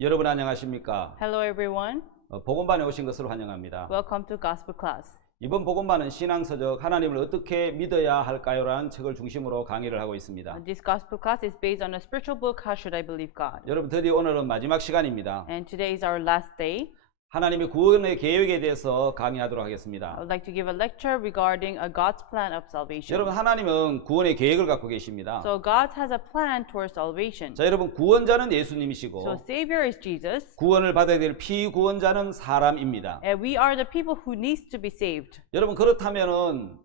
여러분 안녕하십니까? Hello everyone. 복음반에 오신 것을 환영합니다. Welcome to Gospel Class. 이번 복음반은 신앙서적 하나님을 어떻게 믿어야 할까요라는 책을 중심으로 강의를 하고 있습니다. This Gospel Class is based on a spiritual book, How Should I Believe God? 여러분 드디어 오늘은 마지막 시간입니다. And today is our last day. 하나님의 구원의 계획에 대해서 강의하도록 I 하겠습니다. would like to give a lecture regarding God's plan of salvation. 여러분 하나님은 구원의 계획을 갖고 계십니다. So God has a plan towards salvation. 자, 여러분 구원자는 So 예수님이시고 Savior is Jesus, 구원을 받아야 될 피구원자는 사람입니다. and we are the people who needs to be saved. 여러분 그렇다면은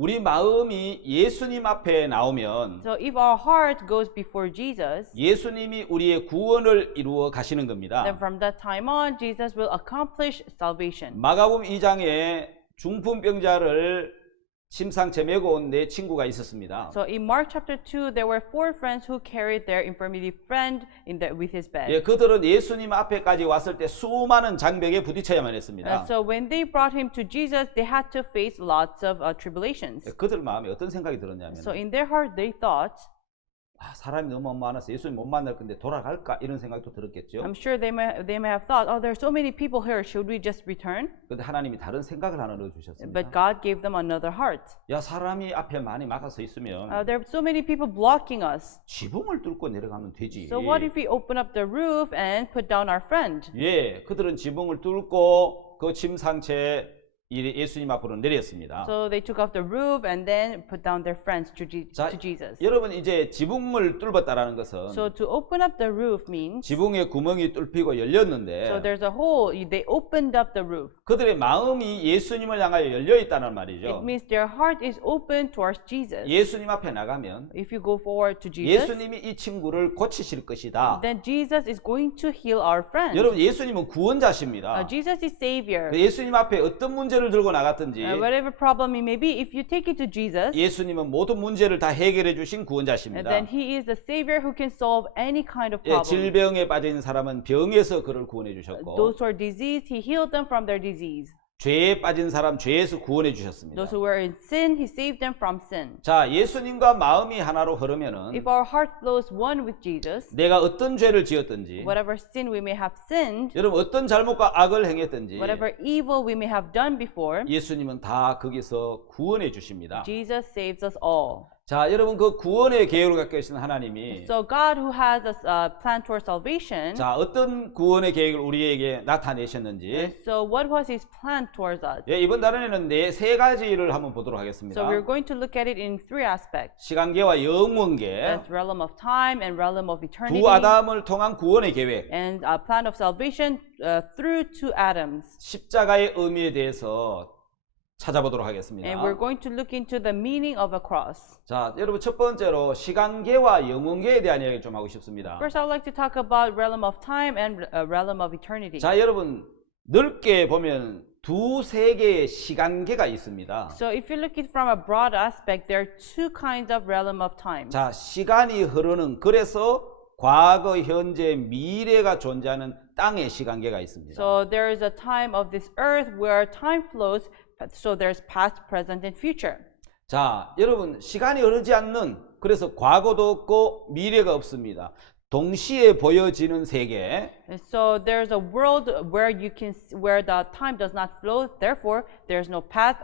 우리 마음이 예수님 앞에 나오면 So if our heart goes before Jesus, 예수님이 우리의 구원을 이루어 가시는 겁니다. then from that time on, Jesus will accomplish salvation. 마가복음 2장에 중풍병자를 심상체 메고 온 네 친구가 있었습니다. So in Mark chapter 2, there were 4 friends who carried their infirmity friend with his bed. 예, 그들은 예수님 앞에까지 왔을 때 수많은 장벽에 부딪혀야만 했습니다. So when they brought him to Jesus, they had to face lots of tribulations. 예, 그들 마음에 어떤 생각이 들었냐면 So in their heart, they thought, 사람이 너무 많아서 예수님 못 만날 건데 돌아갈까 이런 생각도 들었겠죠. I'm sure they may have thought, oh, there's so many people here, should we just return? 그런데 하나님이 다른 생각을 하나 넣어주셨습니다. But God gave them another heart. 야, 사람이 앞에 많이 막아서 있으면 There are so many people blocking us. 지붕을 뚫고 내려가면 되지. So what if we open up the roof and put down our friend? 예, 그들은 지붕을 뚫고 그 침상체에 예수님 앞으로 내렸습니다. So they took off the roof and then put down their friends to 자, Jesus. 여러분 이제 지붕을 뚫었다라는 것은 So to open up the roof means, 지붕에 구멍이 뚫히고 열렸는데 so there's a hole, they opened up the roof. 그들의 마음이 예수님을 향하여 열려 있다는 It 말이죠. means their heart is open towards Jesus. 예수님 앞에 나가면 If you go forward to Jesus, 예수님이 이 친구를 고치실 것이다. then Jesus is going to heal our friend. 여러분 예수님은 구원자십니다. Jesus is Savior. 예수님 앞에 어떤 문제를 들고 나갔든지 Whatever problem it may be, if you take it to Jesus, 예수님은 모든 문제를 다 해결해 주신 구원자십니다. then He is the Savior who can solve any kind of 예, problem. 질병에 빠진 사람은 병에서 그를 구원해 주셨고 Those who are diseased, He healed them from their disease. 죄에 빠진 사람 죄에서 구원해 주셨습니다. Those who were in sin, He saved them from sin. 자, 예수님과 마음이 하나로 흐르면은 If our heart flows one with Jesus, 내가 어떤 죄를 지었든지 whatever sin we may have sinned, 여러분 어떤 잘못과 악을 행했든지 whatever evil we may have done before, 예수님은 다 거기서 구원해 주십니다. Jesus saves us all. 자, 여러분 그 구원의 계획을 갖고 계시는 하나님이 So God, who has a plan towards salvation, 자, 어떤 구원의 계획을 우리에게 나타내셨는지 so what was His plan towards us? 예, 이번 달에는 세 가지를 한번 보도록 하겠습니다. So we're going to look at it in 3 aspects. 시간계와 영원계, That's realm of time and realm of eternity, 두 아담을 통한 구원의 계획, and a plan of salvation through 2 Adams. 십자가의 의미에 대해서 찾아보도록 하겠습니다. And we're going to look into the meaning of a cross. 자, 여러분 첫 번째로 시간계와 영원계에 대한 이야기 좀 하고 싶습니다. First, I would like to talk about realm of time and realm of eternity. 자, 여러분 넓게 보면 두 세계의 시간계가 있습니다. So if you look at it from a broad aspect, there are 2 kinds of realm of time. 자, 시간이 흐르는 그래서 과거, 현재, 미래가 존재하는 땅의 시간계가 있습니다. So there is a time of this earth where time flows, so there's past, present, and future. 자, 여러분 시간이 흐르지 않는 그래서 과거도 없고 미래가 없습니다. 동시에 보여지는 세계. And so there's a world where where the time does not flow, therefore there's no past,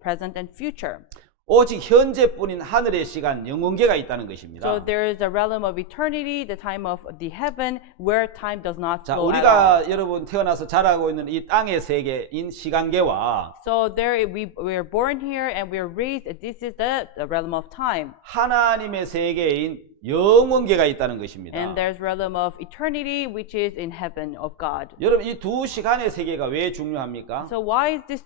present, and future. 오직 현재뿐인 하늘의 시간, 영원계가 있다는 것입니다. So there is a realm of eternity, the time of the heaven, where time does not 자, flow at all. 우리가 여러분 태어나서 자라고 있는 이 땅의 세계인 시간계와 So there we are born here and we are raised. This is the realm of time, 하나님의 세계인 영원계가 있다는 것입니다. and there's realm of eternity, which is in heaven of God. 여러분 이 두 시간의 세계가 왜 중요합니까? So why is this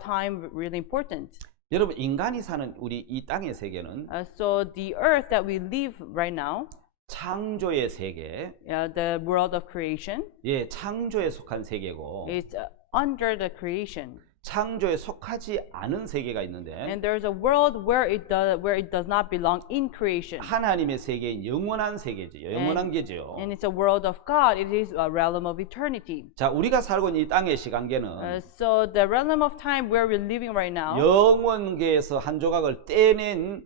time really important? 여러분 인간이 사는 우리 이 땅의 세계는 So the earth that we live right now, 창조의 세계, the world of creation, 예, 창조에 속한 세계고 is under the creation. 창조에 속하지 않은 세계가 있는데 And there's a world where it does not belong in creation. 하나님의 세계인 영원한 세계지요. 영원한 게죠. And it's a world of God. It is a realm of eternity. 자, 우리가 살고 있는 이 땅의 시간계는 So the realm of time where we're living right now, 영원계에서 한 조각을 떼낸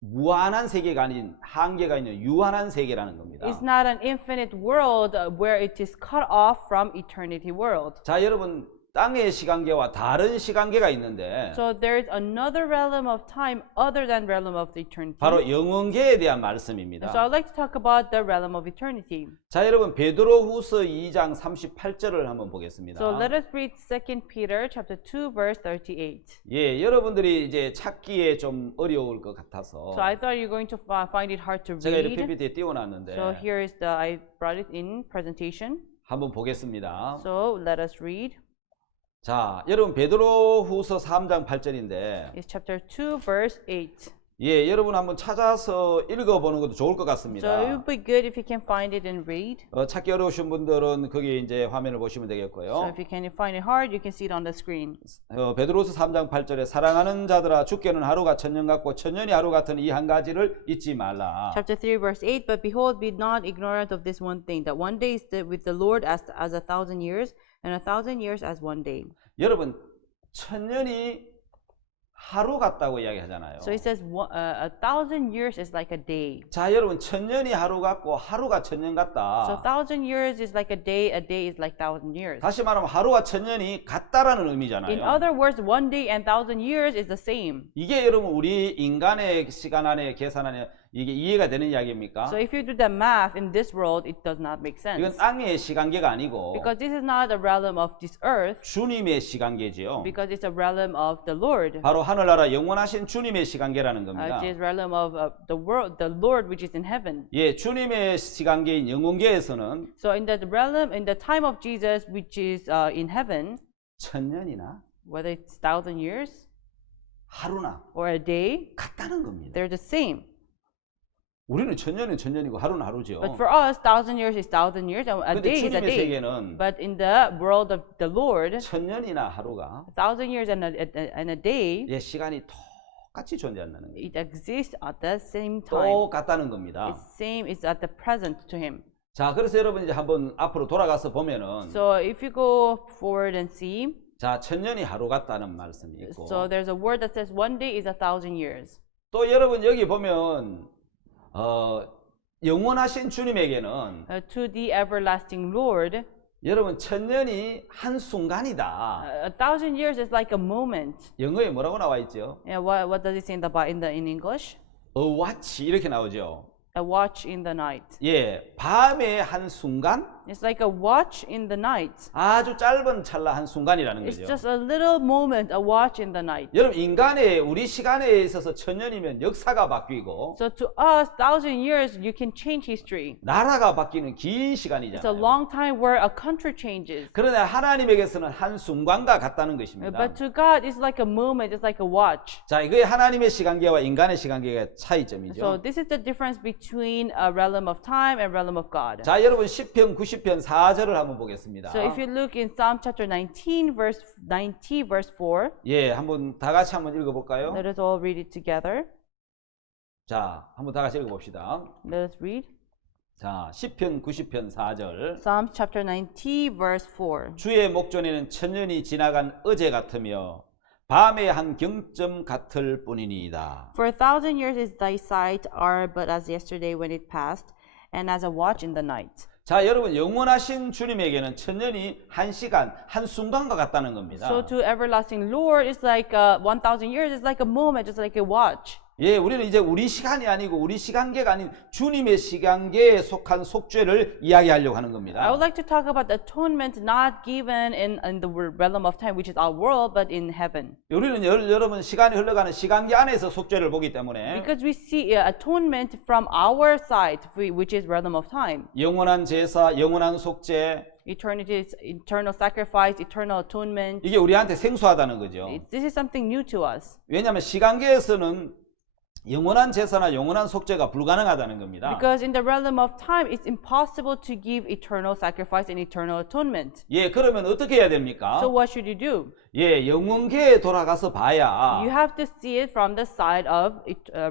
무한한 세계가 아닌 한계가 있는 유한한 세계라는 겁니다. It's not an infinite world where it is cut off from eternity world. 자, 여러분 땅의 시간계와 다른 시간계가 있는데 So there is another realm of time other than realm of the eternity. 바로 영원계에 대한 And 말씀입니다. so I'd like to talk about the realm of eternity. 자, 여러분 베드로후서 2장 38절을 한번 보겠습니다. So let us read 2 Peter chapter 2 verse 38. 예, 여러분들이 이제 찾기에 좀 어려울 것 같아서 So I thought you're going to find it hard to 제가 이렇게 read. PPT에 띄워놨는데 So here is I brought it in presentation. 한번 보겠습니다. So let us read. 자, 여러분 베드로후서 3장 8절인데 It's chapter 2 verse 8. 예, 여러분 한번 찾아서 읽어보는 것도 좋을 것 So it 같습니다. would be good if you can find it and read. 찾기 어려우신 분들은 거기 이제 화면을 보시면 So 되겠고요. if you can find it hard, you can see it on the screen. 베드로서 3장 8절에 사랑하는 자들아 주께는 하루가 천년 같고 천년이 하루 같은 이 한 가지를 잊지 말라. Chapter 3 verse 8. But behold, be not ignorant of this one thing, that one day is with the Lord as 1,000 years, and 1,000 years as one day. 여러분 천년이 하루 같다고 이야기하잖아요. So it says 1,000 years is like a day. 자, 여러분 천년이 하루 같고 하루가 천년 So 같다. 1,000 years is like a day is like 1,000 years. 다시 말하면 하루와 천년이 같다라는 In 의미잖아요. other words, one day and 1,000 years is the same. 이게 여러분 우리 인간의 시간 안에 계산 안에 이게 이해가 되는 이야기입니까? So if you do the math in this world, it does not make 이건 sense. 땅의 시간계가 아니고 Because this is not a realm of this earth, 주님의 시간계지요. because it's a realm of the Lord. 바로 하늘나라 영원하신 주님의 시간계라는 겁니다. It is realm of the world, the Lord which is in heaven. 예, 주님의 시간계인 영원계에서는 So in the realm, in the time of Jesus, which is in heaven, 천년이나 whether it's 1,000 years 하루나 or a day, 같다는 겁니다. they're the same. 우리는 천년은 천년이고 하루는 하루죠. But for us, 1,000 years is 1,000 years, and a 근데 day is a 주님의 day. 세계는 But in the world of the Lord, 천년이나 하루가 1,000 years and a day, 예, 시간이 똑같이 존재한다는 거예요. it exists at the same time. 똑같다는 겁니다. It's same is at the present to him. 자, 그래서 여러분 이제 한번 앞으로 돌아가서 보면은 So if you go forward and see, 자, 천년이 하루 같다는 말씀이 있고 so there's a word that says one day is 1,000 years. 또 여러분 여기 보면 영원하신 주님에게는 To the everlasting Lord, 여러분 천년이 한 순간이다. 1,000 years is like a moment. 영어에 뭐라고 나와 있죠? Yeah, what does it say in in English? A watch 이렇게 나오죠. A watch in the night. 예, 밤의 한 순간 It's like a watch in the night. 아주 짧은 찰나 한 순간이라는 It's 거죠. just a little moment, a watch in the night. 여러분 인간의 우리 시간에 있어서 천년이면 역사가 바뀌고 So to us, 1,000 years, you can change history. 나라가 바뀌는 긴 It's a 시간이잖아요. long time where a country changes. 그러나 하나님에게서는 한 순간과 같다는 것입니다. But to God, it's like a moment, it's like a watch. 자, 이게 하나님의 시간계와 인간의 시간계의 So 차이점이죠. this is the difference between a realm of time and realm of God. 자, 여러분 10편 90편 4절을 한번 보겠습니다. So if you look in Psalm chapter 19 verse 4, 예, 한번 다 같이 한번 읽어볼까요? let us all read it together. 자, 한번 다 같이 읽어봅시다. Let us read. 자, 10편 90편 4절. Psalm chapter 90 verse 4. 주의 목전에는 천년이 지나간 어제 같으며 밤의 한 경점 같을 뿐이니이다. For 1,000 years is thy sight are but as yesterday when it passed, and as a watch in the night. 자, 여러분 영원하신 주님에게는 천년이 한 시간, 한 순간과 같다는 겁니다. So to everlasting Lord, it's like 1,000 years is like a moment, it's like a watch. 예, 우리는 이제 우리 시간이 아니고 우리 시간계가 아닌 주님의 시간계에 속한 속죄를 이야기하려고 하는 I 겁니다. would like to talk about atonement not given in the realm of time, which is our world, but in heaven. 우리는 여러분 시간이 흘러가는 시간계 안에서 속죄를 보기 때문에 Because we see atonement from our side, which is realm of time. 영원한 제사, 영원한 속죄 Eternity is eternal sacrifice, eternal atonement. 이게 우리한테 생소하다는 거죠. This is something new to us. 왜냐하면 시간계에서는 영원한 제사나 영원한 속죄가 불가능하다는 겁니다. Because in the realm of time, it's impossible to give eternal sacrifice and eternal atonement. 예, 그러면 어떻게 해야 됩니까? So what should you do? 예, 영원계에 돌아가서 봐야 You have to see it from the side of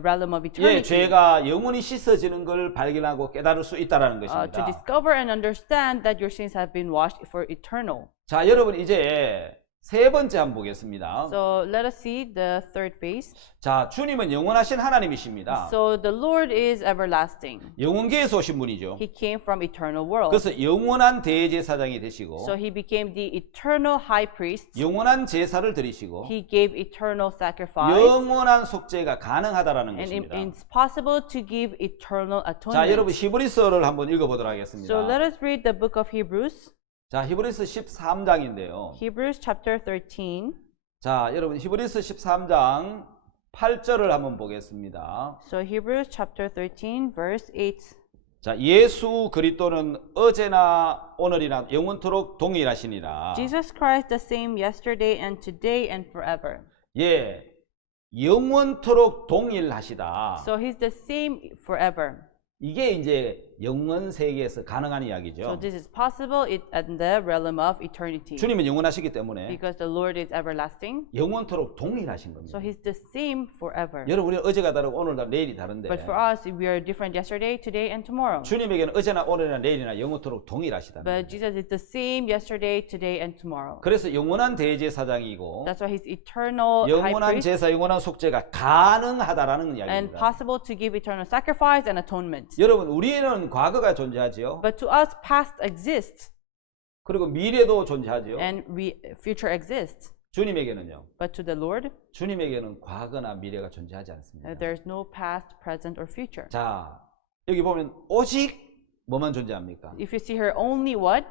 realm of 예, eternity. 죄가 영원히 씻어지는 걸 발견하고 깨달을 수 있다라는 To 것입니다. discover and understand that your sins have been washed for eternal. 자, 여러분 이제 세 번째 한번 보겠습니다. So let us see the third phase. 자, 주님은 영원하신 하나님이십니다. So the Lord is everlasting. 영원계에서 오신 분이죠. He came from eternal world. 그래서 영원한 대제사장이 되시고 So he became the eternal high priest. 영원한 제사를 드리시고 He gave eternal sacrifice. 영원한 속죄가 가능하다라는 And 것입니다. it's possible to give eternal 자, 여러분 atonement. 히브리서를 한번 읽어보도록 So 하겠습니다. let us read the book of Hebrews. 자, 히브리서 13장인데요. Hebrews chapter 13. 자, 여러분 히브리서 13장 8절을 한번 보겠습니다. So Hebrews chapter 13 verse 8. 자, 예수 그리스도는 어제나 오늘이나 영원토록 동일하시니라. Jesus Christ the same yesterday and today and forever. 예, 영원토록 동일하시다. So he's the same forever. 이게 이제 영원 세계에서 가능한 So 이야기죠. this is possible in the realm of eternity. 주님은 영원하시기 때문에 Because the Lord is everlasting. 영원토록 동일하신 겁니다. So he's the same forever. 여러분, 우리 어제가 다르고 오늘과 내일이 다른데 But for us, we are different yesterday, today, and tomorrow. 주님에게는 어제나 오늘이나 내일이나 영원토록 동일하시다. But Jesus is the same yesterday, today, and tomorrow. 그래서 영원한 대제사장이고 That's why he's eternal high 영원한 priest 제사, 영원한 속죄가 가능하다라는 and 이야기입니다. possible to give eternal sacrifice and atonement. 여러분, 우리는 과거가 존재하지요. But to us, past exists 그리고 미래도 존재하지요. and future exists. 주님에게는요. But to the Lord, 주님에게는 과거나 미래가 존재하지 않습니다. there's no past, present, or future. 자, 여기 보면 오직 뭐만 존재합니까? If you see here, only what?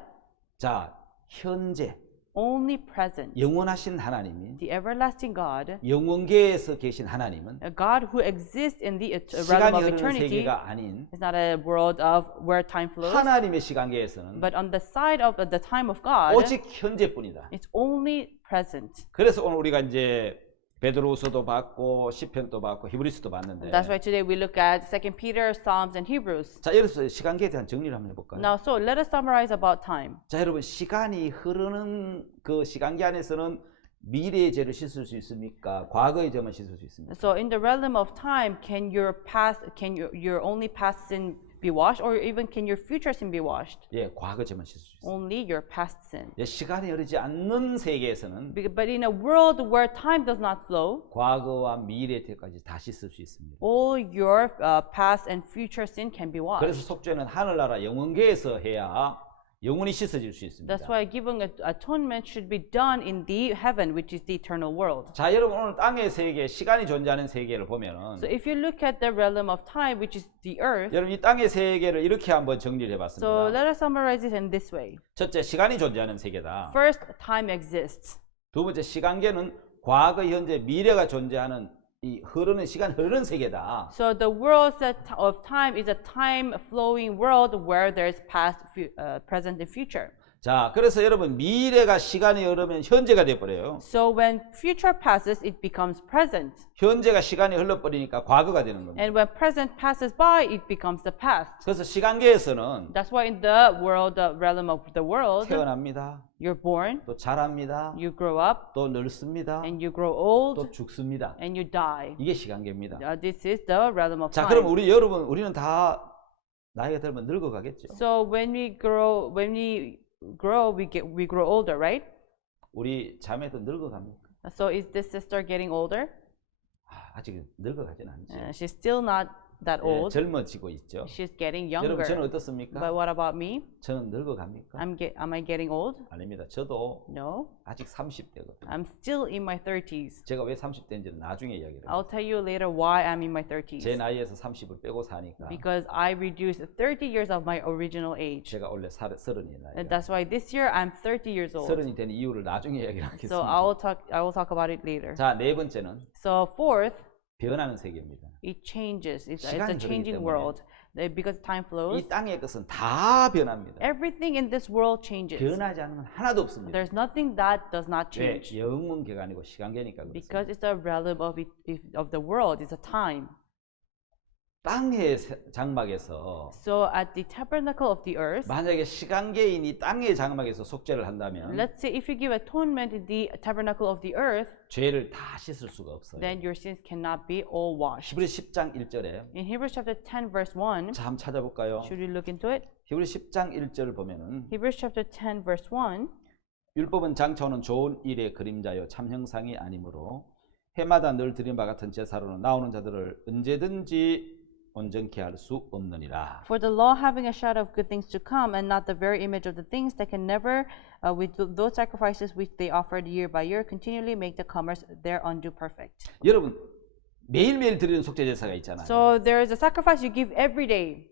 자, 현재 Only present. 영원하신 하나님이 The everlasting God, 영원계에서 계신 하나님은 a God who exists in the 시간이 realm of 흐르는 eternity, 세계가 아닌 is not a world of where time flows, 하나님의 시간계에서는 but on the side of the time of God, 오직 현재뿐이다. it's only present. 그래서 오늘 우리가 이제 베드로서도 봤고 시편도 봤고 히브리서도 봤는데 That's why today we look at 2 Peter, Psalms, and Hebrews. 자, 여기서 시간계에 대한 정리를 한번 해볼까요? Now, so let us summarize about time. 자, 여러분, 시간이 흐르는 그 시간계 안에서는 미래의 죄를 씻을 수 있습니까? 과거의 죄만 씻을 수 있습니까? So in the realm of time, can your only past sin be washed, or even can your future sin be washed? 예, 과거 죄만 씻을 수 있습니다. Only your past sin. 예, 시간이 흐르지 않는 세계에서는 But in a world where time does not flow, 과거와 미래의 죄까지 다 씻을 수 있습니다. all your past and future sin can be washed. 그래서 속죄는 하늘나라 영원계에서 해야 영원히 씻어질 수 있습니다. That's why giving atonement should be done in the heaven, which is the eternal world. 자, 여러분, 오늘 땅의 세계, 시간이 존재하는 세계를 보면은 So if you look at the realm of time, which is the earth, 여러분, 이 땅의 세계를 이렇게 한번 정리를 so 해봤습니다. let us summarize it in this way. 첫째, 시간이 존재하는 세계다. First, time exists. 두 번째, 시간계는 과거, 현재, 미래가 존재하는 이 시간 흐르는 세계다. So the world of time is a time-flowing world where there's past, present, and future. 자, 그래서 여러분, 미래가 시간이 흐르면 현재가 돼버려요. So when future passes, it becomes present. 현재가 시간이 흘러버리니까 과거가 되는 겁니다. And when present passes by, it becomes the past. 그래서 시간계에서는 That's why in the world, the realm of the world, 태어납니다. you're born, 또 자랍니다. you grow up, 또 늙습니다. and you grow old, 또 죽습니다. and you die. 이게 시간계입니다. This is the realm of 자, time. 그럼 우리는 다 나이가 들면 늙어가겠죠. So when we grow, we grow older, right? 우리 자매도 늙어갑니까? So is this sister getting older? 아직 늙어가진 않죠. She's still not that 예, old. 젊어지고 있죠. She's getting 여러분, 저는 younger. 어떻습니까? But what about me? 저는 늙어갑니까? Am I getting old? 아닙니다. 저도 No, 아직 30대거든요. I'm still in my 30s. 제가 왜 30대인지는 나중에 이야기를 해요. I'll tell you later why I'm in my 제 30s. 나이에서 30을 빼고 사니까 Because I reduced 30 years of my original age. 제가 원래 30이 나이가 And that's why this year I'm 30 years old. 30이 된 이유를 나중에 이야기를 So 하겠습니다. I will talk about it later. 자, 네 번째는 So fourth, 변하는 세계입니다. it changes. It's a 시간이 흐르기 changing 때문에. world. Because time flows, 이 땅의 것은 다 변합니다. everything in this world changes. 변하지 않는 건 하나도 없습니다. There's nothing that does not 왜? change. 영문계가 아니고 시간계니까 Because 그렇습니다. it's a realm of the world. It's a time. 땅의 장막에서 So at the tabernacle of the earth, 만약에 시간계인이 땅의 장막에서 속죄를 한다면 let's say if you give atonement in the tabernacle of the earth, 죄를 다 씻을 수가 없어요. then your sins cannot be all washed. 히브리 10장 1절에 In Hebrews chapter 10 verse 1, 자, 한번 찾아볼까요? should we look into it? 히브리 10장 1절을 보면은 Hebrews chapter 10 verse 1, 율법은 장차오는 좋은 일의 그림자요 참 형상이 아니므로 해마다 늘 드린 바 같은 제사로는 나오는 자들을 언제든지 온전케 할 수 없느니라. For the law having a shadow of good things to come, and not the very image of the things that can never, with those sacrifices which they offered year by year, continually make the comers thereunto perfect. 여러분 매일매일 드리는 속죄 제사가 있잖아요. So there is a sacrifice you give every day,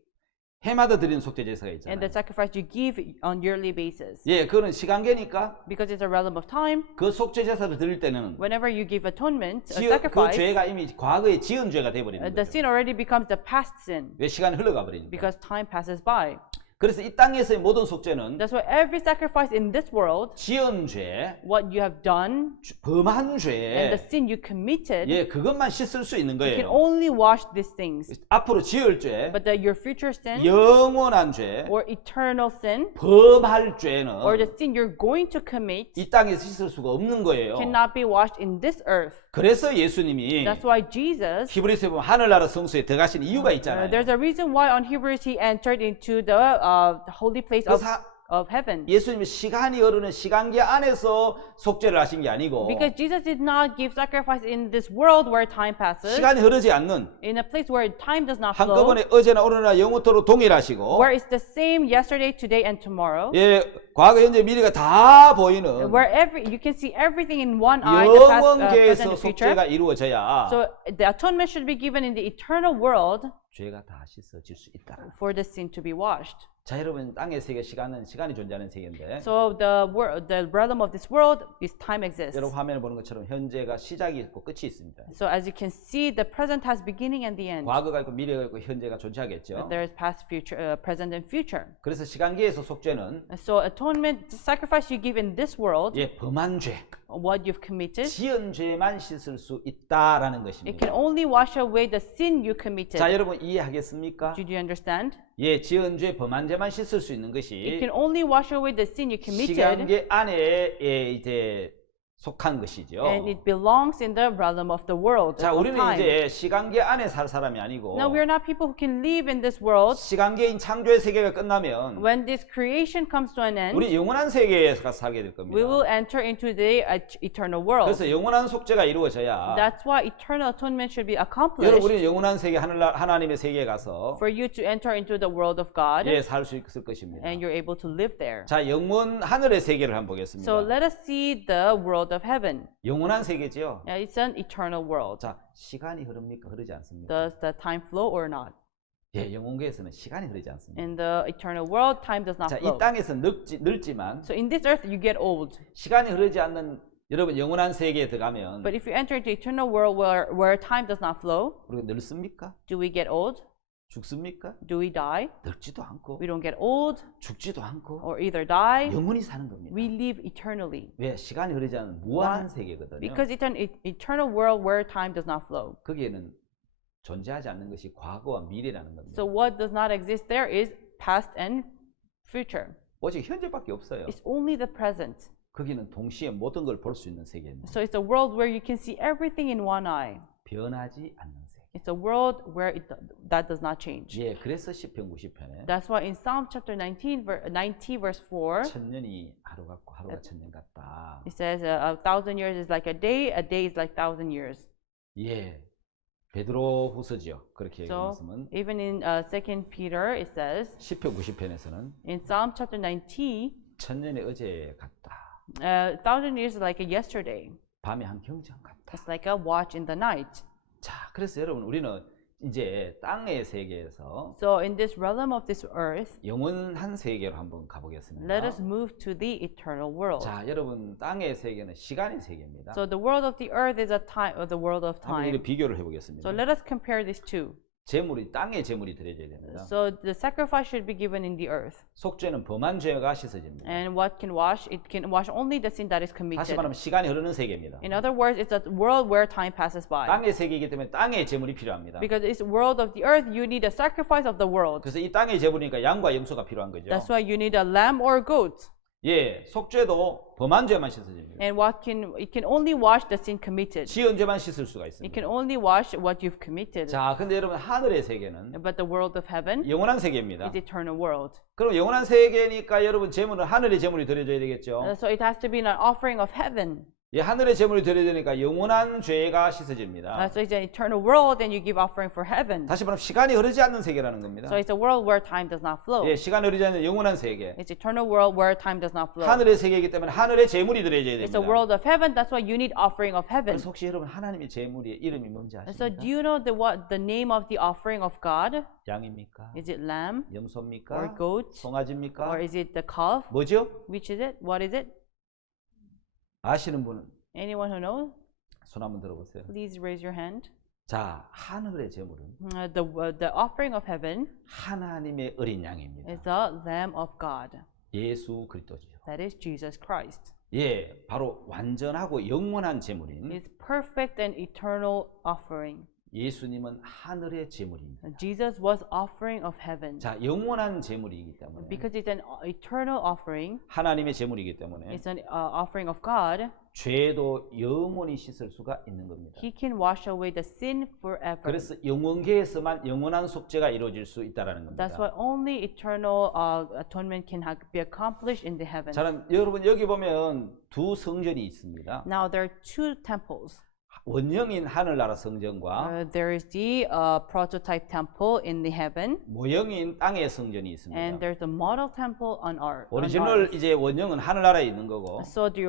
해마다 드리는 속죄 제사가 and 있잖아요. the sacrifice you give on yearly basis. 예, 그거는 시간계니까 Because it's a realm of time, 그 속죄 제사를 드릴 때는 whenever you give atonement, a 그 sacrifice, 죄가 이미 과거에 지은 죄가 돼 버리는 the 거예요. sin already becomes the past sin 왜 시간이 흘러가 버리니까. because time passes by. 그래서 이 땅에서의 모든 속죄는 That's why every sacrifice in this world, 지은 죄, what you have done 범한 and 죄, the sin you committed, 예, 그것만 씻을 수 있는 you can 거예요. only wash these things. 앞으로 지을 죄, But your future sin 영원한 죄, or eternal sin 범할 or 죄는 the sin you're going to commit 이 땅에서 씻을 수가 없는 거예요. cannot be washed in this earth. 그래서 예수님이 That's why Jesus, 히브리서에 보면 하늘나라 성소에 들어가신 이유가 있잖아요. there's a reason why on Hebrews he entered into the holy place of heaven. 예수님이 시간이 흐르는 시간계 안에서 속죄를 하신 게 아니고 Because Jesus did not give sacrifice in this world where time passes, 시간이 흐르지 않는 in a place where time does not flow, 한꺼번에 어제나 오늘나 영원토록 동일하시고 where it's the same yesterday, today, and tomorrow, 예, 과거, 현재, 미래가 다 보이는 where you can see everything in one eye, the past, present, 영원계에서 and future. 속죄가 이루어져야 So the atonement should be given in the eternal world 죄가 다 씻어질 수 있다. for the sin to be washed. 자, 여러분, 땅의 세계 시간은 시간이 존재하는 세계인데 So the realm of this world is time exists. 여러분 화면에 보는 것처럼 현재가 시작이 있고 끝이 있습니다. So as you can see, the present has beginning and the end. 과거가 있고 미래가 있고 현재가 존재하겠죠. There is past, future, present, and future. 그래서 시간계에서 속죄는 So atonement, the sacrifice you give in this world, 예, 범한 죄, what you've committed, 지은 죄만 씻을 수 있다라는 it 것입니다. can only wash away the sin you committed. 자, 여러분 이해하겠습니까? Did you understand? 예, 지은 죄, 범한 죄만 씻을 수 있는 It 것이 can only wash away the sin you committed, 시간계 안에 예, 이제 속한 것이죠. and it belongs in the realm of the world. 자, of 우리는 time. 이제 시간계 안에 살 사람이 아니고 Now we are not people who can live in this world. 시간계인 창조의 세계가 끝나면 When this creation comes to an end, 우리 영원한 세계에서 살게 될 we 겁니다. will enter into the eternal world. 그래서 영원한 속죄가 이루어져야 That's why eternal atonement should be 여러분 accomplished 우리는 영원한 세계 하나님의 세계에 가서 for you to enter into the world of God, 예, 살 수 있을 것입니다. and you're able to live there. 자, 영원 하늘의 세계를 한번 보겠습니다. So let us see the world of heaven. 영원한 세계지요. It's an eternal world. 자, 시간이 흐릅니까? 흐르지 않습니까? Does the time flow or not? 예, 영혼계에서는 시간이 흐르지 않습니다. In the eternal world, time does not 자, flow. 이 땅에서 늙지만 So in this earth, you get old. 시간이 흐르지 않는 여러분 영원한 세계에 들어가면 But if you enter into eternal world where time does not flow, 우리가 늙습니까? do we get old? 죽습니까? Do we die? 늙지도 않고 We don't get old 죽지도 않고 or either die. 영원히 사는 겁니다. We live eternally. 왜? 시간이 흐르지 않는 무한한 세계거든요. Because it's an eternal world where time does not flow. 거기에는 존재하지 않는 것이 과거와 미래라는 겁니다. So what does not exist there is past and future. 오직 현재밖에 없어요. It's only the present. 거기는 동시에 모든 걸 볼 수 있는 세계입니다. So it's a world where you can see everything in one eye. 변하지 않는 세계. It's a world where that does not change. 예, 그래서 시편 90편에 That's why in Psalm chapter 90 verse 4, 천년이 하루 같고 하루가 천년 같다. it says 1,000 years is like a day is like 1,000 years. 예, 베드로 후서지요. 그렇게 So 얘기했으면 even in 2 Peter it says 시편 90편에서는 in Psalm chapter 90, 천년의 어제 같다. 1,000 years is like a yesterday. 밤에 한 경전 같다. It's like a watch in the night. 자, 그래서 여러분 우리는 이제 땅의 세계에서 So in this realm of this earth, 영원한 세계로 한번 가보겠습니다. let us move to the eternal world. 자, 여러분 땅의 세계는 시간의 세계입니다. So the world of the earth is the world of 한번 이렇게 time. 비교를 해보겠습니다. So let us compare these two. 재물이 땅의 재물이 드려져야 됩니다. So the sacrifice should be given in the earth. 속죄는 범한 죄가 씻어집니다. And what can wash? It can wash only the sin that is 다시 committed. 말하면 시간이 흐르는 세계입니다. In other words, it's a world where time passes by. 땅의 세계이기 때문에 땅의 재물이 필요합니다. Because it's world of the earth, you need a sacrifice of the world. 그래서 이 땅의 재물이니까 양과 염소가 필요한 거죠. That's why you need a lamb or goat. 예, 속죄도 범한 죄만 씻어집니다. And it can only wash the sin committed. 지은 죄만 씻을 수가 It 있습니다. can only wash what you've committed. 자, 근데 여러분 하늘의 세계는 But the world of heaven 영원한 세계입니다. is eternal world. 그럼 영원한 세계니까 여러분 제물은 하늘의 제물이 드려져야 되겠죠. So it has to be an offering of heaven. 예, 하늘의 제물이 드려지니까 영원한 죄가 씻어집니다. So it's an eternal world, and you give offering for heaven. 다시 말하면 시간이 흐르지 않는 세계라는 겁니다. So it's a world where time does not flow. 예, 시간이 흐르지 않는 영원한 세계. It's eternal world where time does not flow. 하늘의 세계이기 때문에 하늘의 제물이 드려져야 It's a 됩니다. world of heaven. That's why you need offering of heaven. 그래서 혹시 여러분 하나님의 제물의 이름이 뭔지 So 아십니까? do you know the name of the offering of God? 양입니까? Is it lamb or 염소입니까? goat 송아지입니까? or is it the calf? 뭐죠? Which is it? What is it? 아시는 분은 Anyone who knows? 손 한번 들어보세요. Please raise your hand. 자, 하늘의 제물은 The offering of heaven 하나님의 어린 양입니다. is the Lamb of God. 예수 그리스도죠. That is Jesus Christ. 예, 바로 완전하고 영원한 제물인 It's perfect and eternal offering. 예수님은 하늘의 제물입니다. Jesus was offering of heaven. 자, 영원한 제물이기 때문에 Because it's an eternal offering, 하나님의 제물이기 때문에 it's an offering of God, 죄도 영원히 씻을 수가 있는 겁니다. He can wash away the sin forever. 그래서 영원계에서만 영원한 속죄가 이루어질 수 있다라는 That's 겁니다. why only eternal atonement can be accomplished in the heaven. 자, 여러분 여기 보면 두 성전이 있습니다. Now there are two temples. 원형인 하늘나라 성전과 There is the prototype temple in the heaven, 모형인 땅의 성전이 있습니다. and there's the model temple on earth. 오리지널 이제 원형은 하늘나라에 있는 거고, So the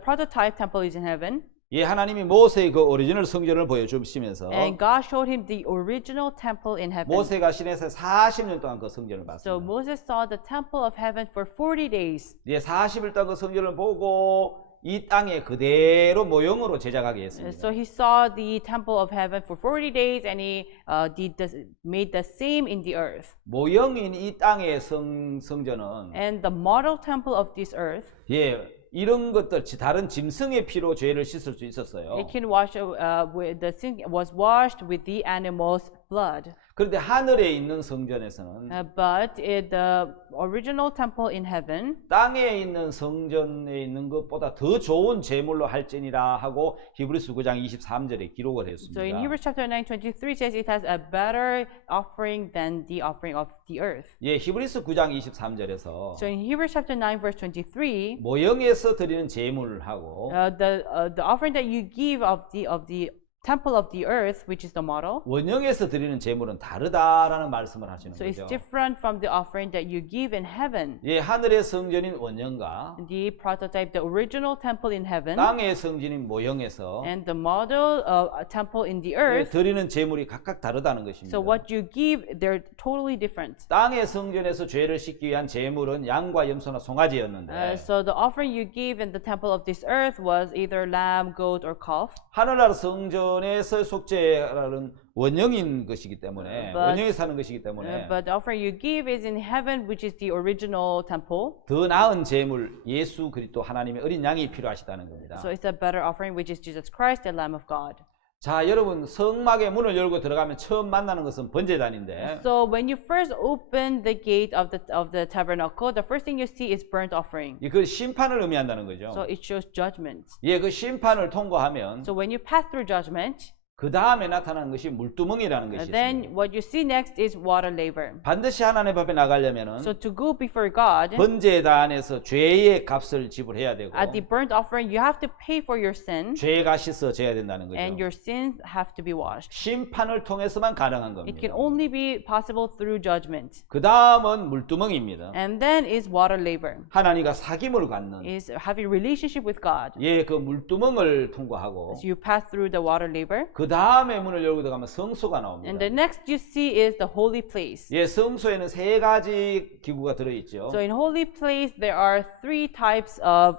prototype temple is in heaven, 예, 하나님이 모세의 그 오리지널 성전을 보여주시면서 and God showed him the original temple in heaven. 모세가 시내에서 40년 동안 그 성전을 So 봤습니다. Moses saw the temple of heaven for 40 days. 예, 40일 동안 그 성전을 보고 이 땅에 그대로 모형으로 제작하게 했습니다. So he saw the temple of heaven for 40 days, and he made the same in the earth. 모형인 이 땅의 성전은 And the model temple of this earth, 예, 이런 것들 다른 짐승의 피로 죄를 씻을 수 있었어요. it can wash with the sin was washed with the animal's blood. 그런데 하늘에 있는 성전에서는 But the original temple in heaven, 땅에 있는 성전에 있는 것보다 더 좋은 제물로 할지니라 하고 히브리서 9장 23절에 기록을 so in 했습니다. Hebrews chapter 9:23 says it has a better offering than the offering of the earth. 예, 히브리서 9장 23절에서 So in Hebrews chapter 9 verse 23, 모형에서 드리는 제물하고 the offering that you give of the temple of the earth, which is the model, 원형에서 드리는 제물은 다르다라는 말씀을 하시는 so it's 거죠. different from the offering that you give in heaven. 예, 하늘의 성전인 원형과 The prototype, the original temple in heaven, 땅의 성전인 모형에서 and the model temple in the 예, earth. 드리는 제물이 각각 다르다는 것입니다. So what you give, they're totally different. 땅의 성전에서 죄를 씻기 위한 제물은 양과 염소나 송아지였는데 So the offering you give in the temple of this earth was either lamb, goat, or calf. 하늘나라 성전에서 속죄라는 원형인 것이기 때문에 But- 원형에서 사는 것이기 때문에 But the offering you give is in heaven, which is the original temple. 더 나은 제물 예수 그리스도 하나님의 어린 양이 필요하시다는 겁니다. So it's a better offering, which is Jesus Christ, the Lamb of God. 자, 여러분 성막의 문을 열고 들어가면 처음 만나는 것은 번제단인데 So when you first open the gate of the tabernacle, the first thing you see is burnt offering. 그 심판을 의미한다는 거죠. So it shows judgment. 예, 그 심판을 통과하면 So when you pass through judgment, 그 다음에 나타나는 것이 물두멍이라는 것이 then 있습니다. what you see next is water laver. 반드시 하나님의 앞에 나가려면은 So to go before God, 번제단에서 죄의 값을 지불해야 되고 at the burnt offering, you have to pay for your sin, 죄가 씻어져야 된다는 and 거죠. your sins have to be washed. 심판을 통해서만 가능한 It can 겁니다. only be possible through judgment. 그 다음은 물두멍입니다. And then is water laver, 하나님과 사귐을 갖는 is having relationship with God. 예, 그 물두멍을 통과하고 So you pass through the water laver. 그 다음에 문을 열고 들어가면 성소가 나옵니다. And the next you see is the holy place. 예, 성소에는 세 가지 기구가 들어있죠. So in holy place there are three types of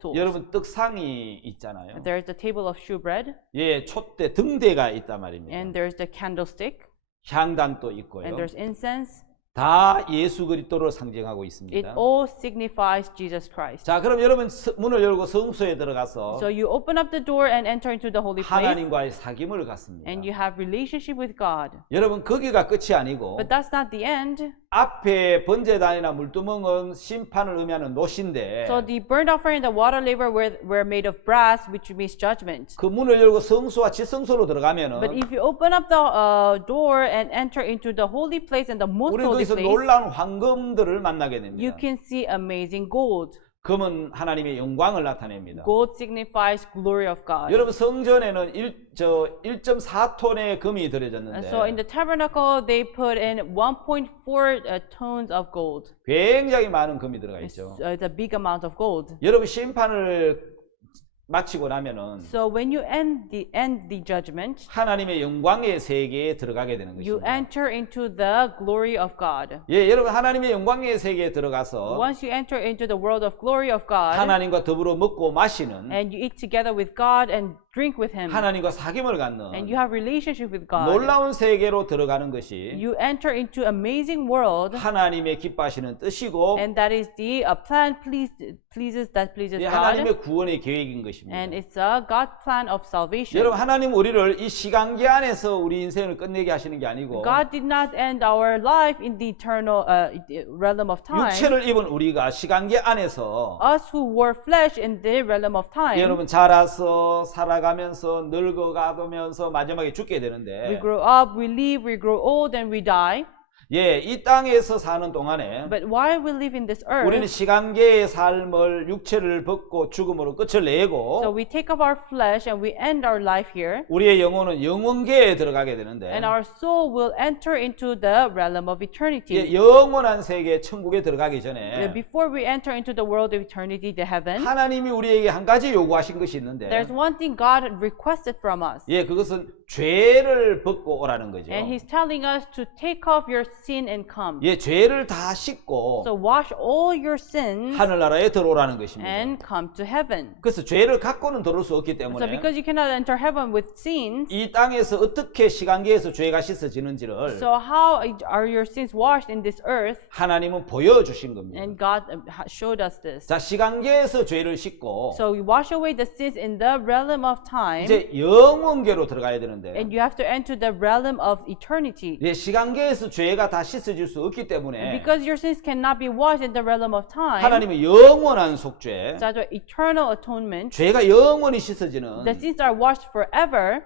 tools. 여러분 떡상이 있잖아요. There's the table of shewbread, 예, 촛대 등대가 있단 말입니다. and there's the candlestick, 향단도 있고요. and there's incense. 다 예수 그리스도를 상징하고 It 있습니다. all signifies Jesus Christ. 자, 그럼 여러분 문을 열고 성소에 들어가서 So you open up the door and enter into the holy place, 하나님과의 사귐을 갖습니다. and you have relationship with God. 여러분 거기가 끝이 아니고 But that's not the end. 앞에 번제단이나 물두멍은 심판을 의미하는 노신데 So the burnt offering and the water laver were made of brass, which means judgment. 그 문을 열고 성소와 지성소로 들어가면은 But if you open up the door and enter into the holy place and the most 우리 holy 거기서 place, 놀라운 황금들을 만나게 you 됩니다. can see amazing gold. 금은 하나님의 영광을 나타냅니다. Gold signifies glory of God. 여러분 성전에는 1.4톤의 금이 And 들여졌는데 so in the tabernacle, they put in 1.4 tons of gold. 굉장히 많은 금이 들어가 It's, 있죠. it's a big amount of gold. 여러분 심판을 마치고 나면은 So when you end the judgment, 하나님의 영광의 세계에 들어가게 되는 you 것입니다. enter into the glory of God. 예, 여러분 하나님의 영광의 세계에 들어가서 Once you enter into the world of glory of God, 하나님과 더불어 먹고 마시는 and you eat together with God and drink with Him, 하나님과 사귐을 and 갖는 you have relationship with God, 놀라운 세계로 들어가는 것이 you enter into amazing world, 하나님의 기뻐하시는 뜻이고 and that is the plan pleases 예, God, 하나님의 구원의 계획인 것입니다. and it's a God's plan of salvation. 여러분 하나님 우리를 이 시간계 안에서 우리 인생을 끝내게 하시는 게 아니고 God did not end our life in the eternal realm of time. 육체를 입은 우리가 시간계 안에서 Us who were flesh in the realm of time, 여러분 자라서 살아가면서 늙어가면서 마지막에 죽게 되는데 we grow up, we live, we grow old, and we die. 예, 이 땅에서 사는 동안에 But while we live in this 우리는 earth, 시간계의 삶을 육체를 벗고 죽음으로 끝을 내고 so we take up our flesh and we end our life here, 우리의 영혼은 영원계에 들어가게 되는데 and our soul will enter into the realm of 예, eternity. 영원한 세계 천국에 들어가기 전에 Before we enter into the world of eternity, the heaven, 하나님이 우리에게 한 가지 요구하신 것이 있는데 there's one thing God requested from us, 예, 그것은 죄를 벗고 오라는 거죠. and He's telling us to take off your sin and come. 예, 죄를 다 씻고 So wash all your sins 하늘나라에 들어오라는 것입니다. and come to heaven. 그래서 죄를 갖고는 들어올 수 없기 So 때문에 because you cannot enter heaven with sins, 이 땅에서 어떻게 시간계에서 죄가 씻어지는지를 so how are your sins washed in this earth? 하나님은 보여주신 겁니다. And God showed us this. 자, 시간계에서 죄를 씻고 So we wash away the sins in the realm of time, 이제 영원계로 들어가야 되는데 and you have to enter the realm of eternity. 예, 시간계에서 죄가 다 씻어질 수 없기 And 때문에 because your sins cannot be washed in the realm of time, 하나님의 영원한 속죄, such an eternal atonement, 죄가 영원히 씻어지는 the sins are washed forever.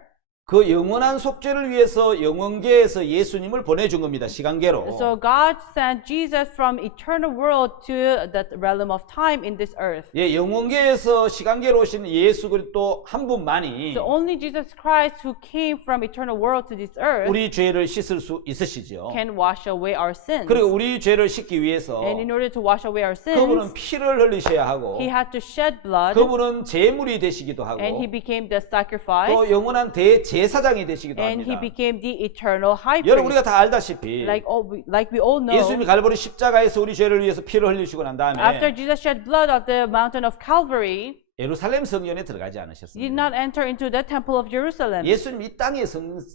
그 영원한 속죄를 위해서 영원계에서 예수님을 보내준 겁니다. 시간계로. So God sent Jesus from eternal world to the realm of time in this earth. 예, 영원계에서 시간계로 오신 예수 그리스도 한 분만이 So only Jesus Christ, who came from eternal world to this earth, 우리 죄를 씻을 수 있으시죠. can wash away our sins. 그리고 우리 죄를 씻기 위해서 And in order to wash away our 그분은 sins, 피를 흘리셔야 하고 He had to shed blood, 그분은 제물이 되시기도 하고 and He became the sacrifice, 또 영원한 대제사장이 되시기도 and He 합니다. became the eternal high 여러분 우리가 priest. 다 알다시피 Like we all know, 예수님이 갈보리 십자가에서 우리 죄를 위해서 피를 흘리시고 난 after 다음에 Jesus shed blood at the mountain of Calvary, 예루살렘 성전에 들어가지 He did 않으셨습니다. not enter into the temple of Jerusalem. 예수님 이 땅의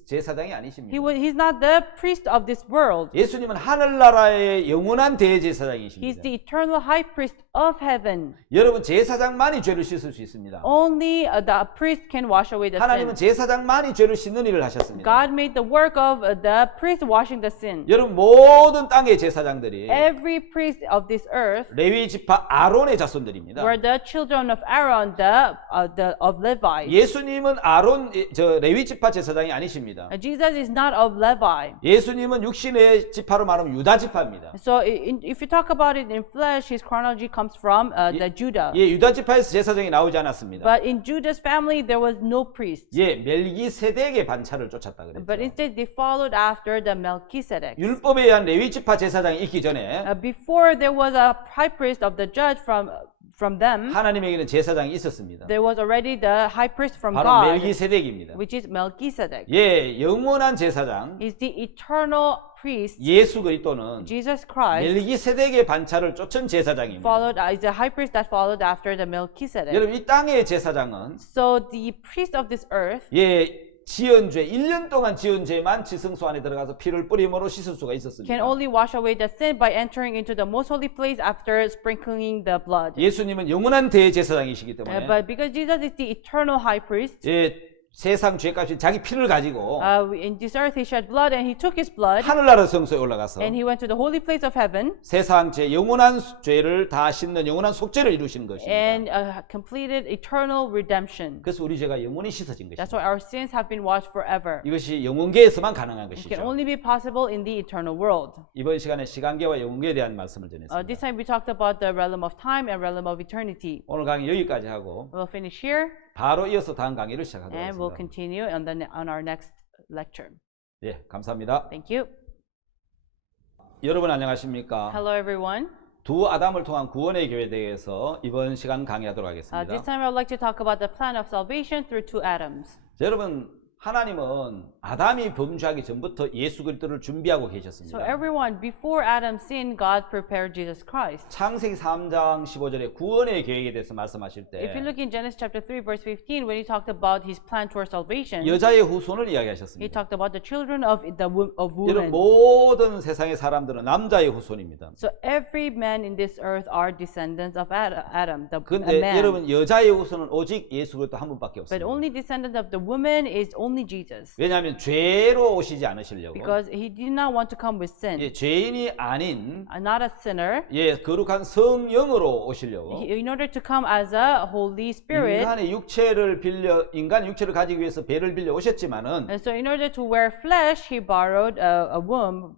제사장이 아니십니다. He's not the priest of this world. 예수님은 하늘나라의 영원한 He's 대제사장이십니다. the eternal high priest of heaven. 여러분 제사장만이 죄를 씻을 수 있습니다. Only the priest can wash away the 하나님은 sin. 제사장만이 죄를 씻는 일을 하셨습니다. God made the work of the priest washing the sin. 여러분 모든 땅의 제사장들이 Every priest of this earth 레위 지파 아론의 자손들입니다. were the children of Aaron, of Levi. 예수님은 레위 지파 제사장이 아니십니다. Jesus is not of Levi. 예수님은 육신의 지파로 말하면 유다 지파입니다. So if you talk about it in flesh, his chronology comes from the Judah. 예, 유다 지파에서 제사장이 나오지 않았습니다. But in Judah's family, there was no priest. 예, 멜기세덱의 반차를 쫓았다 But 그랬죠. instead, they followed after the Melchizedek. 율법에 의한 레위 지파 제사장이 있기 전에 Before there was a high priest of the judge from them, 하나님에게는 제사장이 있었습니다. there was already the high priest from 바로 God, 멜기세덱입니다. which is Melchizedek. 예, 영원한 제사장 Is the eternal priest, 예수 그리스도는 Jesus Christ, 멜기세덱의 반차를 쫓은 제사장입니다. is the high priest that followed after the Melchizedek. 여러분 이 땅의 제사장은 So the priest of this earth 예, 지은 죄 1년 동안 지은 죄만 지성소 안에 들어가서 피를 뿌림으로 씻을 수가 있었습니다. can only wash away the sin by entering into the most holy place after sprinkling the blood. 예수님은 영원한 대제사장이시기 때문에 But because Jesus is the eternal high priest, 예, 세상 죄값이 자기 피를 가지고 In this earth he shed blood and he took his blood 하늘나라 성소에 올라가서 and he went to the holy place of heaven 세상 죄 영원한 죄를 다 씻는 영원한 속죄를 이루시는 것입니다. and completed eternal redemption. 그래서 우리 죄가 영원히 씻어진 That's 것입니다. why our sins have been washed forever. 이것이 영원계에서만 가능한 It can 것이죠. only be possible in the eternal world. 이번 시간에 시간계와 영원계에 대한 말씀을 This 전했습니다. time we talked about the realm of time and realm of eternity. 오늘 강의 여기까지 하고 We'll finish here 바로 이어서 다음 강의를 시작하도록 and we'll 하겠습니다. continue on our next lecture. 예, 감사합니다. Thank you. 여러분 안녕하십니까? Hello everyone. 두 아담을 통한 구원의 교회에 대해서 이번 시간 강의하도록 하겠습니다. This time I would like to talk about the plan of salvation through two Adams. 자, 여러분 하나님은 아담이 범죄하기 전부터 예수 그리스도를 준비하고 So 계셨습니다. everyone, before Adam sinned, God prepared Jesus Christ. 창세기 3장 15절에 구원의 계획에 대해서 말씀하실 If you 때 look in Genesis chapter 3 verse 15, when he talked about his plan towards salvation, 여자의 후손을 he 이야기하셨습니다. talked about the children of 여러분 women. 모든 세상의 사람들은 남자의 후손입니다. So every man in this earth are descendants of Adam, a 그런데 man. 여러분 여자의 후손은 오직 예수 그리스도 한 분밖에 But 없습니다. only descendant of the woman is only Jesus. 왜냐하면 죄로 오시지 않으시려고. Because he did not want to come with sin. 예, 죄인이 아닌 Not a sinner. 예, 거룩한 성령으로 오시려고. In order to come as a Holy Spirit. 인간의 육체를 빌려 인간의 육체를 가지기 위해서 배를 빌려 오셨지만은 And so in order to wear flesh, he borrowed a womb,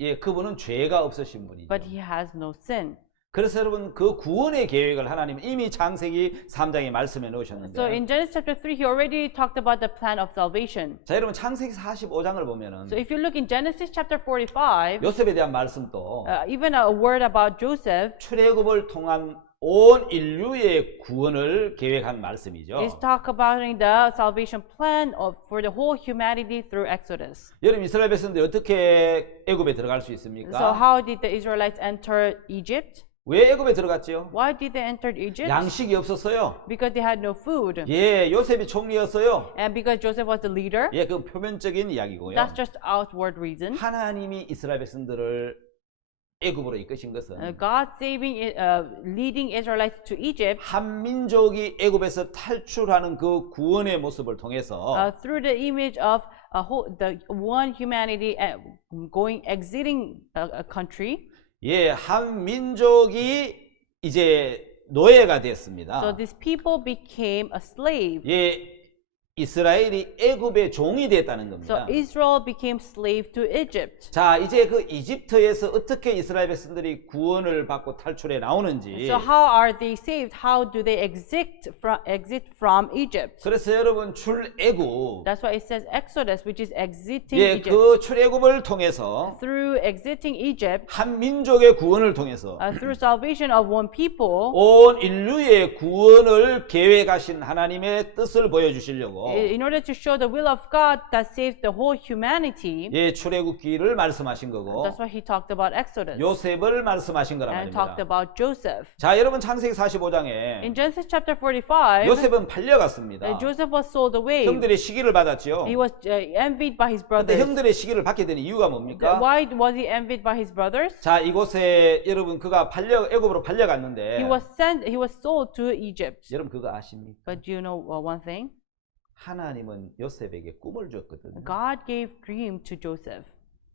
예, 그분은 죄가 없으신 분이죠. but he has no sin. 그래서 여러분 그 구원의 계획을 하나님은 이미 창세기 3장에 말씀해 놓으셨는데. So in Genesis chapter 3, he already talked about the plan of salvation. 자, 여러분 창세기 45장을 보면은 So if you look in Genesis chapter 45, 요셉에 대한 말씀도 even a word about Joseph 출애굽을 통한 온 인류의 구원을 계획한 말씀이죠. is talk about the salvation plan for the whole humanity through Exodus. 여러분 이스라엘 백성들이 어떻게 애굽에 들어갈 수 So 있습니까? how did the Israelites enter Egypt? 왜 애굽에 들어갔지요? Why did they enter Egypt? 양식이 없었어요. Because they had no food. 예, 요셉이 총리였어요. And because Joseph was the leader. 예, 그 표면적인 이야기고요. That's just outward reason. 하나님이 이스라엘 백성들을 애굽으로 이끄신 것은 God leading Israelites to Egypt 한 민족이 애굽에서 탈출하는 그 구원의 모습을 통해서 through the image of the one humanity exiting a country. 예, 한 민족이 이제 노예가 됐습니다. So these people became a slave. 예, 이스라엘이 애굽의 종이 됐다는 So 겁니다. Israel became slave to Egypt. 자, 이제 그 이집트에서 어떻게 이스라엘 백성들이 구원을 받고 탈출해 나오는지. So how are they saved? How do they exit from Egypt? 그래서 여러분 출애굽, That's why it says Exodus, which is exiting 예, Egypt. 그 출애굽을 통해서 Through exiting Egypt, 한 민족의 구원을 통해서 through salvation of one people, 온 인류의 구원을 계획하신 하나님의 뜻을 보여주시려고 in order to show the will of God that saved the whole humanity. 예, 출애굽기를 말씀하신 거고 That's why he talked about Exodus 요셉을 말씀하신 거란 and talked 말입니다. about Joseph. 자, 여러분 창세기 45장에 In Genesis chapter 45, 요셉은 팔려갔습니다. Joseph was sold away. 형들의 시기를 받았지요. He was envied by his 근데 brothers. 형들의 시기를 받게 되는 이유가 뭡니까? Why was he envied by his brothers? 자, 이곳에 여러분 그가 애굽으로 팔려갔는데 He was sold to Egypt. 여러분 그거 아십니까? But do you know one thing? 하나님은 요셉에게 꿈을 줬거든요. God gave dream to Joseph.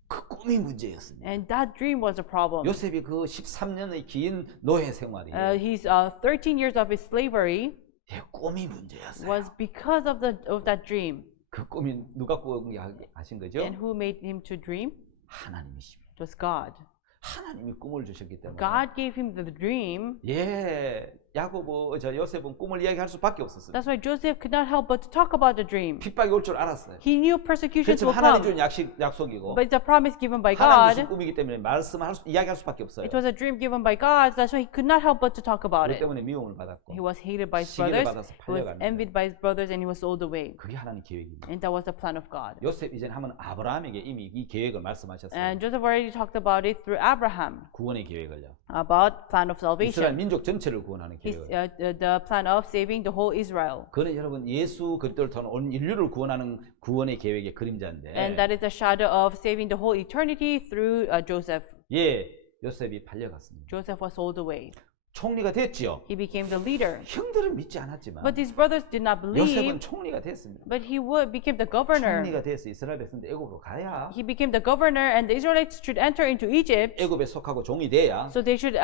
그 꿈이 문제였습니다. And that dream was a problem. 요셉이 그 13년의 긴 노예 생활이 His 13 years of his slavery 예, 꿈이 문제였어요. was because of that dream. 그 꿈이 누가 꾸하신 거죠? And who made him to dream? 하나님이십니다. It was God. 하나님이 꿈을 주셨기 때문에 God gave him the dream. 예, 요셉은 꿈을 이야기할 수밖에 없었어요. That's why Joseph could not help but to talk about the dream. 핍박이 올 줄 알았어요. He knew persecutions 그렇지만 will 하나님 come. 준 약속이고 But it's a promise given by 하나님 주신 God. 꿈이기 때문에 이야기할 수밖에 없어요. It was a dream given by God. That's why he could not help but to talk about 그렇기 it. 때문에 미움을 받았고 He was hated by his 시기를 brothers. 받아서 He was 팔려갔는데 envied by his brothers, and he was sold away. 그게 하나님 계획입니다. And that was the plan of God. 요셉 이제 하면 아브라함에게 이미 이 계획을 말씀하셨어요. And Joseph already talked about it through Abraham, 구원의 계획을요. about plan of 이스라엘 salvation. 민족 전체를 구원하는 His, 계획을. the plan of saving the whole Israel. 그는 여러분 예수 그리스도를 통한 온 인류를 구원하는 구원의 계획의 그림자인데. And that is a shadow of saving the whole eternity through Joseph. 예, 요셉이 팔려갔습니다. Joseph was sold away. 총리가 됐지요. He became the leader. 형들은 믿지 않았지만 But his brothers did not believe. 요셉은 총리가 됐습니다. But he became the governor. 총리가 돼서 이스라엘 백성들 애굽으로 가야 He became the governor, and the Israelites should enter into Egypt. 애굽에 속하고 종이 돼야 So they should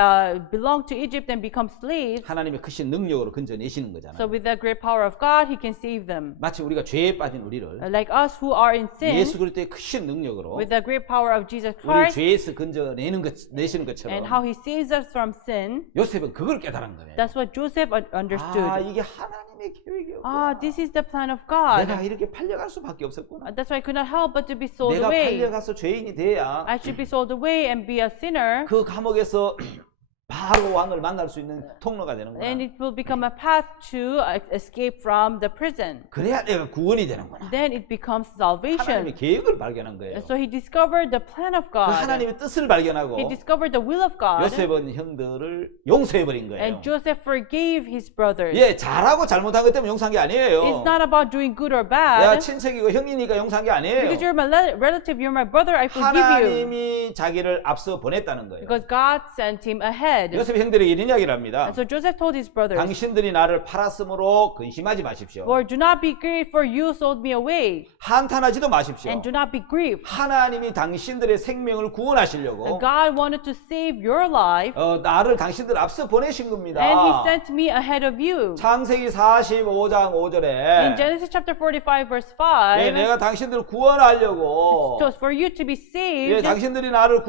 belong to Egypt and become slaves. 하나님의 크신 능력으로 건져내시는 So 거잖아요. with the great power of God, He can save them. 마치 우리가 죄에 빠진 우리를 Like us who are in sin, 예수 그리스도의 크신 능력으로 with the great power of Jesus 우리 Christ, 죄에서 건져내시는 and 것처럼 how He saves us from sin. 요셉은 그걸 깨달은 거예요. That's what Joseph understood. 아, 이게 하나님의 계획이었구나. Ah, this is the plan of God. 내가 이렇게 팔려갈 수밖에 없었구나. That's why I could not help but to be sold 내가 away. 팔려가서 죄인이 돼야 I should be sold away and be a sinner, 그 감옥에서 바로 왕을 만날 수 있는 통로가 and 되는구나. it will become a path to escape from the prison. 그래야 내가 구원이 되는구나. Then it becomes salvation. 하나님의 계획을 발견한 거예요. And so he discovered the plan of 그 God. 하나님의 뜻을 발견하고 He discovered the will of God. 요셉은 형들을 용서해버린 거예요. And Joseph forgave his brothers. 예, 잘하고 잘못한 것 때문에 용서한 게 아니에요. It's not about doing good or 야, bad. 친척이고 형이니까 용서한 게 아니에요. Because you're my relative, you're my brother, I forgive you. 하나님이 자기를 앞서 보냈다는 거예요. Because God sent him ahead. 요셉 형들에게 이런 이야기를 합니다. And so Joseph told his brothers, 당신들이 나를 팔았으므로 근심하지 마십시오. For do not be grieved, for you sold me away. 한탄하지도 마십시오. And do not be grieved. 하나님이 당신들의 생명을 구원하시려고 God wanted to save your life, 나를 당신들 앞서 보내신 겁니다. and He sent me ahead of you. 창세기 45장 5절에 In Genesis chapter 45, verse 5, 예, 내가 당신들을 구원하려고 so for you to be 예, saved, 당신들이 나를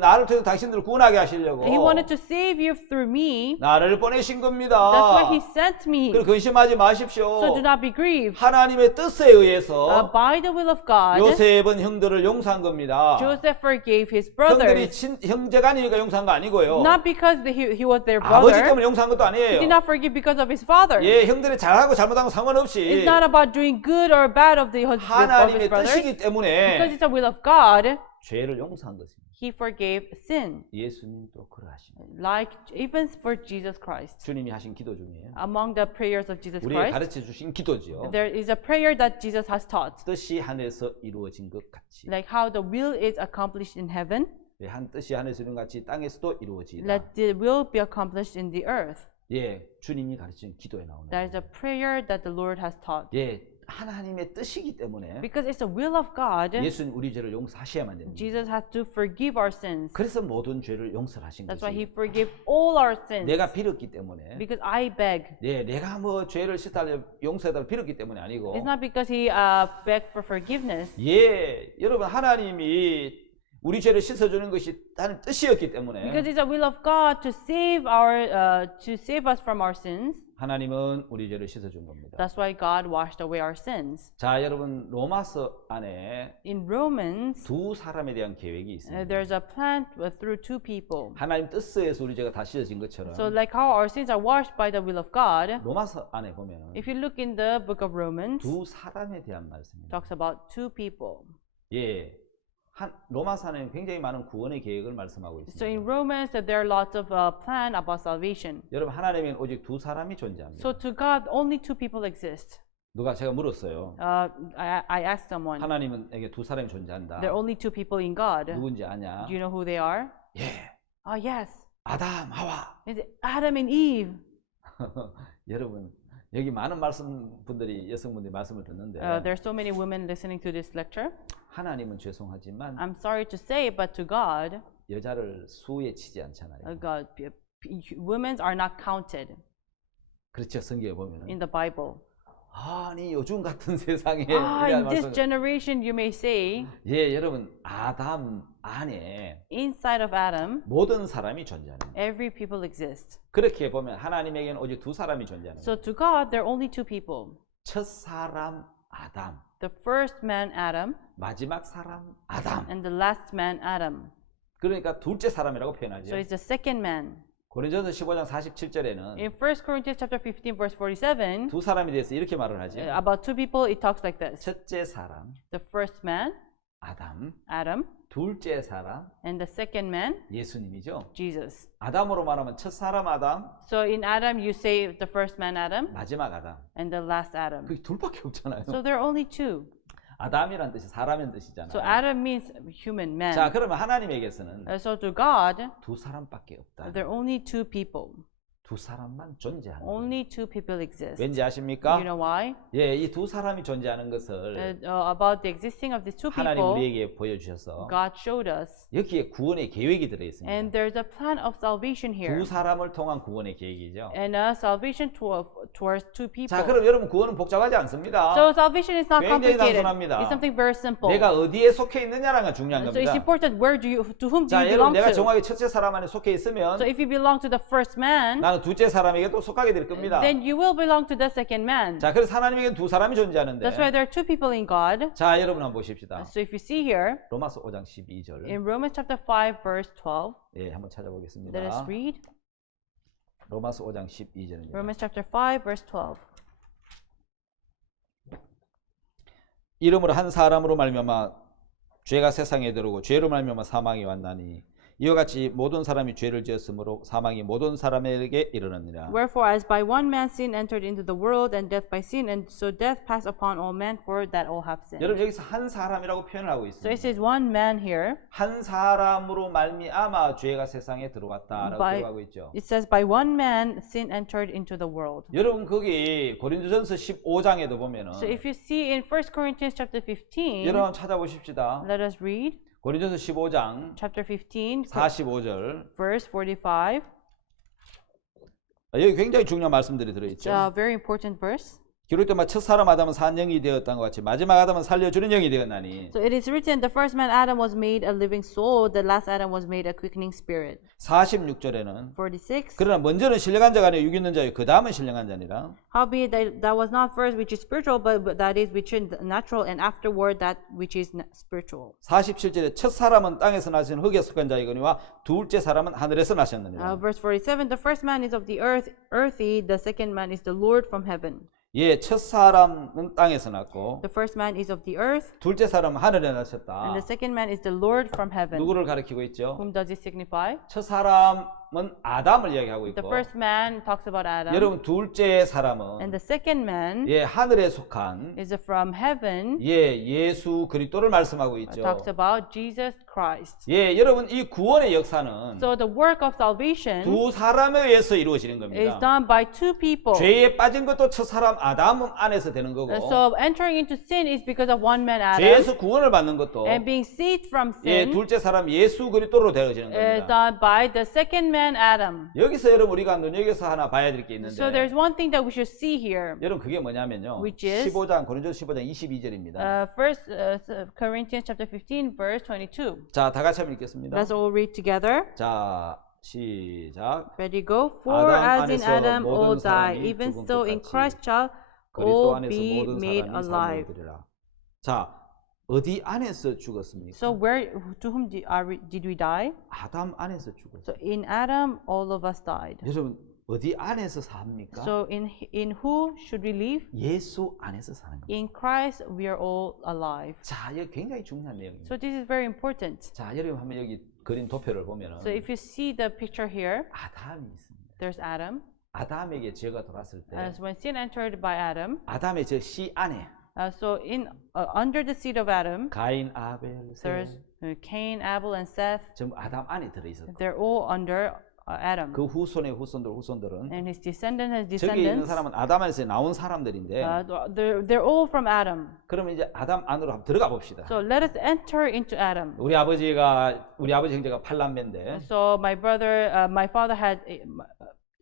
나를 통해서 당신들을 구원하게 하시려고 He wanted to save you through me. 나를 보내신 겁니다. That's why He sent me. 그걸 근심하지 마십시오. So do not be grieved. 하나님의 뜻에 의해서 By the will of God, 요셉은 형들을 용서한 겁니다. Joseph forgave his 형들이 brothers. 형제간이니까 용서한 거 아니고요. Not because he was their 아버지 brother. 때문에 용서한 것도 He 아니에요. did not forgive because of his father. 예, 형들이 잘하고 잘못한 거 상관없이 It's not about doing good or bad of his 하나님의 brothers. 뜻이기 Because 때문에 it's the will of God, 죄를 용서한 것입니다. He forgave sin. 예수님도 그러하십니다. Like even for Jesus Christ. 주님이 하신 기도 중에 Among the prayers of Jesus 우리에게 Christ, 가르쳐 주신 기도지요. there is a prayer that Jesus has taught. 뜻이 하늘에서 이루어진 것 같이 Like how the will is accomplished in heaven, 예, 한 뜻이 하늘에서 이룬 것 같이 땅에서도 이루어지다. let the will be accomplished in the earth. 예, 주님이 가르친 기도에 나오는 That is a prayer that the Lord has taught. 예, 하나님의 뜻이기 때문에 Because it's the will of God, 예수는 우리 죄를 용서하셔야만 됩니다. Jesus had to forgive our sins. 그래서 모든 죄를 용서하신 That's why He 거지. forgave all our sins. 내가 빌었기 때문에 Because I beg. 예, 내가 뭐 죄를 씻달려 용서해달라 빌었기 때문에 아니고 It's not because He begged for forgiveness. 예, 여러분 하나님이 우리 죄를 씻어주는 것이 하나님 뜻이었기 때문에 Because it's the will of God to save us from our sins. 하나님은 우리 죄를 씻어준 겁니다. That's why God washed away our sins. 자, 여러분 로마서 안에 In Romans, 두 사람에 대한 계획이 있습니다. there's a plan through two people. 하나님 뜻에서 우리 죄가 다 씻어진 것처럼 So like how our sins are washed by the will of God, 로마서 안에 보면 if you look in the book of Romans, 두 사람에 대한 말씀입니다. talks about two people. 예, 로마서 안에 굉장히 많은 구원의 계획을 말씀하고 So in 있습니다. Romans, there are lots of plan about salvation. 여러분 하나님은 오직 두 사람이 존재합니다. So to God, only two people exist. 누가 제가 물었어요. I asked someone, 하나님에게 두 사람이 존재한다. there are only two people in God. 누군지 아냐? Do you know who they are? 예, Yes. 아담, 하와. It's Adam and Eve. 여러분 여기 많은 분들이 여성분들이 말씀을 듣는데 There are so many women listening to this lecture. 하나님은 죄송하지만 I'm sorry to say, but to God, 여자를 수에 치지 않잖아요. women are not counted 그렇죠. 성경에 보면 in the Bible. 아니 요즘 같은 세상에 In 이런 this 말씀. generation, you may say, 예, 여러분 아담 안에 inside of Adam, 모든 사람이 존재하는. every people exist. 그렇게 보면 하나님에게는 오직 두 사람이 존재하는. So to God, there are only two people. 첫 사람 아담, The first man, Adam, 마지막 사람 아담. and the last man, Adam. 그러니까 둘째 사람이라고 표현하죠. So it's the second man. 고린도전서 15장 47절에는 In 1 Corinthians chapter 15, verse 47, 두 사람에 대해서 이렇게 말을 하죠. about two people, it talks like this. 첫째 사람 The first man, 아담, Adam, 둘째 사람 and the second man, 예수님이죠. Jesus. 아담으로 말하면 첫 사람 아담, So in Adam, you say the first man, Adam, 마지막 아담. and the last Adam. 그게 둘밖에 없잖아요. So there are only two. 아담이란 뜻이 사람인 So 뜻이잖아요. Adam means human man. 자, 그러면 하나님에게서는 So to God, 두 사람밖에 없다. there are only two people. 두 사람만 존재하는 거예요. Only two people exist. 왠지 You 아십니까? know why? 예, 이 두 사람이 존재하는 것을 About the existing of these two 하나님 people, 우리에게 보여주셔서 God showed us. 여기에 구원의 계획이 들어있습니다. And there's a plan of salvation here. 두 사람을 통한 구원의 계획이죠. And salvation towards two people. 자, 그럼 여러분 구원은 복잡하지 않습니다. So salvation is not 굉장히 complicated. 단순합니다. It's something very simple. 내가 어디에 속해 있느냐는 게 중요한 So it's 겁니다. important to whom do 자, you 여러분 belong 내가 to. 정확히 첫째 사람 안에 속해 있으면 So if you belong to the first man, 나는 둘째 사람에게 또 속하게 될 겁니다. then you will belong to the second man. 자, 그래서 하나님에게는 두 사람이 존재하는데 That's why there are two people in God. 자, 여러분 한번 보십시다. So if you see here, 로마서 5장 12절 in Romans chapter 5, verse 12, 예, 한번 찾아보겠습니다. let us read. 로마서 5장 12절입니다. Romans chapter 5, verse 12. 이름으로 한 사람으로 말미암아 죄가 세상에 들어오고 죄로 말미암아 사망이 왔나니 이와 같이 모든 사람이 죄를 지었으므로 사망이 모든 사람에게 이르느니라. Wherefore, as by one man sin entered into the world, and death by sin, and so death passed upon all men, for that all have sinned. 여러분 여기서 한 사람이라고 표현을 하고 So it 있습니다. says one man here. 한 사람으로 말미암아 죄가 세상에 들어왔다라고 By- 기록하고 있죠. It says by one man sin entered into the world. 여러분 거기 고린도전서 15장에도 보면은 So if you see in 1 Corinthians chapter 15, 여러분 찾아보십시다. let us read 고린도전서 15장 chapter 15, 45절 verse 45. 여기 굉장히 중요한 말씀들이 It's 들어있죠. a very important verse. 기록되면 첫 사람 아담은 산 영이 되었던 것 같이 마지막 아담은 살려주는 영이 되었나니 So it is written, the first man Adam was made a living soul, the last Adam was made a quickening spirit. 46절에는 46. 그러나 먼저는 신령한 자가 아니라 육 있는 자요 그 다음은 신령한 자니라. Howbeit that was not first which is spiritual, but that is which is natural, and afterward that which is spiritual. 47절에 첫 사람은 땅에서 나신 흙에 속한 자이거니와 둘째 사람은 하늘에서 나셨느니라. Verse 47, the first man is of the earth, earthy, the second man is the Lord from heaven. 예, 첫 사람은 땅에서 났고 The first man is of the earth, 둘째 사람은 하늘에 and 나셨다. the second man is the Lord from heaven. 누구를 가리키고 있죠? Whom does it signify? 첫 사람은 아담을 이야기하고 The 있고 first man talks about Adam, 여러분 둘째 and 사람은 the second man 예, 하늘에 속한 is from heaven, 예, 예수 그리스도를 말씀하고 있죠. talks about Jesus Christ. 예, 여러분 이 구원의 역사는 So the work of salvation 두 사람에 의해서 이루어지는 is 겁니다. done by two people. 죄에 빠진 것도 첫 사람 아담 안에서 되는 거고 So entering into sin is because of one man Adam, 죄에서 구원을 받는 것도 and being saved from 예, sin 둘째 사람 예수 그리스도로 되어지는 is 겁니다. done by the second man Adam. 여기서 여러분 우리가 눈여겨서 하나 봐야 될 게 있는데 So there's one thing that we should see here. 여러분 그게 뭐냐면요. Which is- 15장 고린도서 15장 22절입니다. First Corinthians chapter 15 verse 22. 자, 다 같이 한번 읽겠습니다. Let's all read together. 자, 시작. Ready, go. For 아담 as in 안에서 Adam all 모든 die, 사람이 even 죽은 so in 것 같이 Christ shall 그리스도 all 안에서 be 모든 made 사람이 alive. 삶을 얻으리라. 자, 어디 안에서 죽었습니까? So where to whom did we die? 아담 안에서 죽었어요. So in Adam all of us died. 여러분 어디 안에서 삽니까? So in who should we live? 예수 안에서 사는 겁니다. In Christ we are all alive. 자, 이거 굉장히 중요한 내용입니다. So this is very important. 자, 여러분 한번 여기 그린 도표를 보면은 So if you see the picture here, 아담이 있습니다. there's Adam. 아담에게 죄가 들어왔을 때 As when sin entered by Adam, 아담의 저 씨 안에 so under the seed of Adam, 가인, 아벨, there's 셋 Cain, Abel, and Seth. 전부 아담 안에 들어 있었고 They're all under Adam. 그 후손의 후손들은 And his descendants, his 저기 있는 descendants, 사람은 아담 안에서 나온 사람들인데 they're all from Adam. 그러면 이제 아담 안으로 한번 들어가 봅시다. So let us enter into Adam. 우리 아버지 형제가 8남매인데 So my father had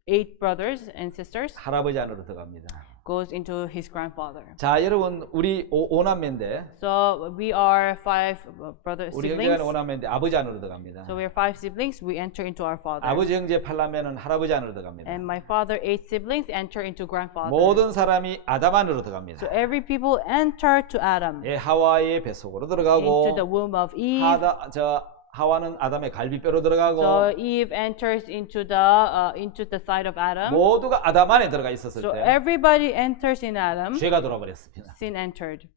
8 brothers and sisters. 할아버지 안으로 들어갑니다. Goes into his grandfather. 자, 여러분 우리 5남매인데 So we are 5 brother 우리 siblings. 형제가 5남매인데 아버지 안으로 들어갑니다. So we are 5 siblings. We enter into our father. 아버지 형제 8남매는 할아버지 안으로 들어갑니다. And my father 8 siblings enter into grandfather. 모든 사람이 아담 안으로 들어갑니다. So every people enter to Adam. 예, 하와의 뱃속으로 들어가고 Into the womb of Eve. 하와는 아담의 갈비뼈로 들어가고 So Eve enters into the side of Adam. 모두가 아담 안에 들어가 있었을 So 때 everybody enters in Adam. 죄가 돌아버렸습니다. Sin entered.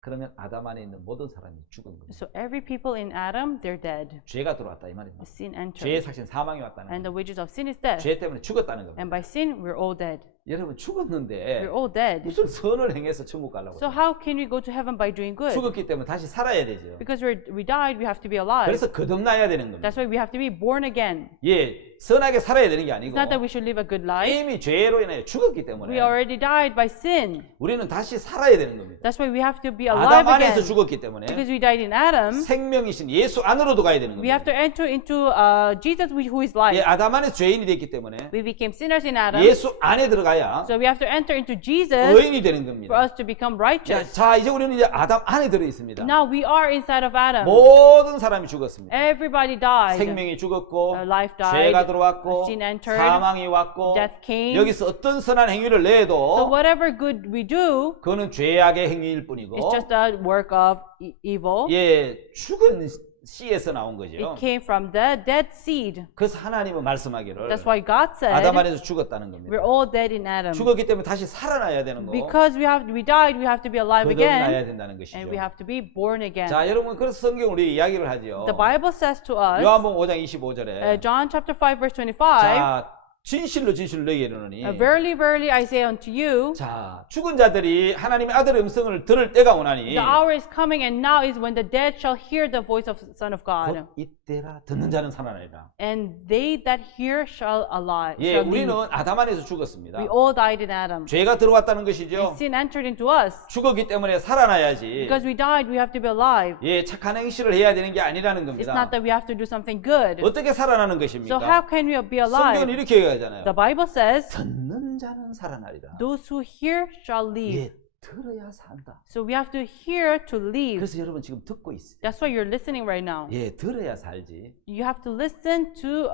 그러면 아담 안에 있는 모든 사람이 죽은 겁니다. So every people in Adam, they're dead. 죄가 들어왔다 이 말입니다. Sin 죄의 entered. 삭신 사망이 왔다는 And the 겁니다. wages of sin is death. 죄 때문에 죽었다는 겁니다. And by sin, we're all dead. 여러분 죽었는데 We're all dead. 무슨 선을 행해서 천국 가려고 So how can we go to heaven by doing good? 죽었기 때문에 다시 살아야 되죠. Because we died, we have to be alive. 그래서 거듭나야 되는 겁니다. That's why we have to be born again. 예, 선하게 살아야 되는 게 아니고 It's not that we should live a good life. 이미 죄로 인해 죽었기 때문에 We already died by sin. 우리는 다시 살아야 되는 겁니다. That's why we have to be 아담 alive 안에서 again. 죽었기 때문에 Because we died in Adam, 생명이신 예수 안으로도 가야 되는 we have 겁니다. to enter into Jesus who is life. 예, 아담 안에서 죄인이 됐기 때문에 We became sinners in Adam. 예수 안에 들어가야 So we have to enter into Jesus 의인이 되는 for 겁니다. us to become righteous. 자, 이제 우리는 이제 아담 안에 들어 있습니다. Now we are inside of Adam. 모든 사람이 죽었습니다. Everybody died. 생명이 죽었고 Life died. 죄가 들어왔고 Sin entered. 사망이 왔고 Death came. 여기서 어떤 선한 행위를 So 내도 whatever good we do, 그거는 죄악의 행위일 뿐이고 it's just a work of evil. 예, 죽은 씨에서 나온 거죠. It came from the dead seed. 그래서 하나님은 말씀하기를 That's why God 아담 said 안에서 죽었다는 겁니다. we're all dead in Adam. 죽었기 때문에 다시 살아나야 되는 거. Because we died, we have to be alive again, 거듭나야 된다는 것이죠. and we have to be born again. 자, 여러분 그래서 성경 우리 이야기를 하죠. The Bible says to us, 요한복음 5장 25절에 John chapter 5 verse 25, 자, 진실로 너희에게 이르노니 Verily, verily, I say unto you, 자, 죽은 자들이 하나님의 아들의 음성을 들을 때가 오나니 the hour is coming, and now is when the dead shall hear the voice of the Son of God. 곧 이때라 듣는 자는 살아나리라. And they that hear shall alive. 예, shall 우리는 live. 아담 안에서 죽었습니다. We all died in Adam. 죄가 들어왔다는 것이죠. Sin entered into us. 죽었기 때문에 살아나야지. Because we died, we have to be alive. 예, 착한 행실을 해야 되는 게 아니라는 It's 겁니다. not that we have to do something good. 어떻게 살아나는 So 것입니까? how can we be 성경은 alive? 이렇게 얘기하잖아요. The Bible says, 듣는 자는 살아나리라. those who hear shall live. 예, 들어야 산다. So we have to hear to live. 그래서 여러분 지금 듣고 있어요. That's why you're listening right now. 예, 들어야 살지. You have to listen to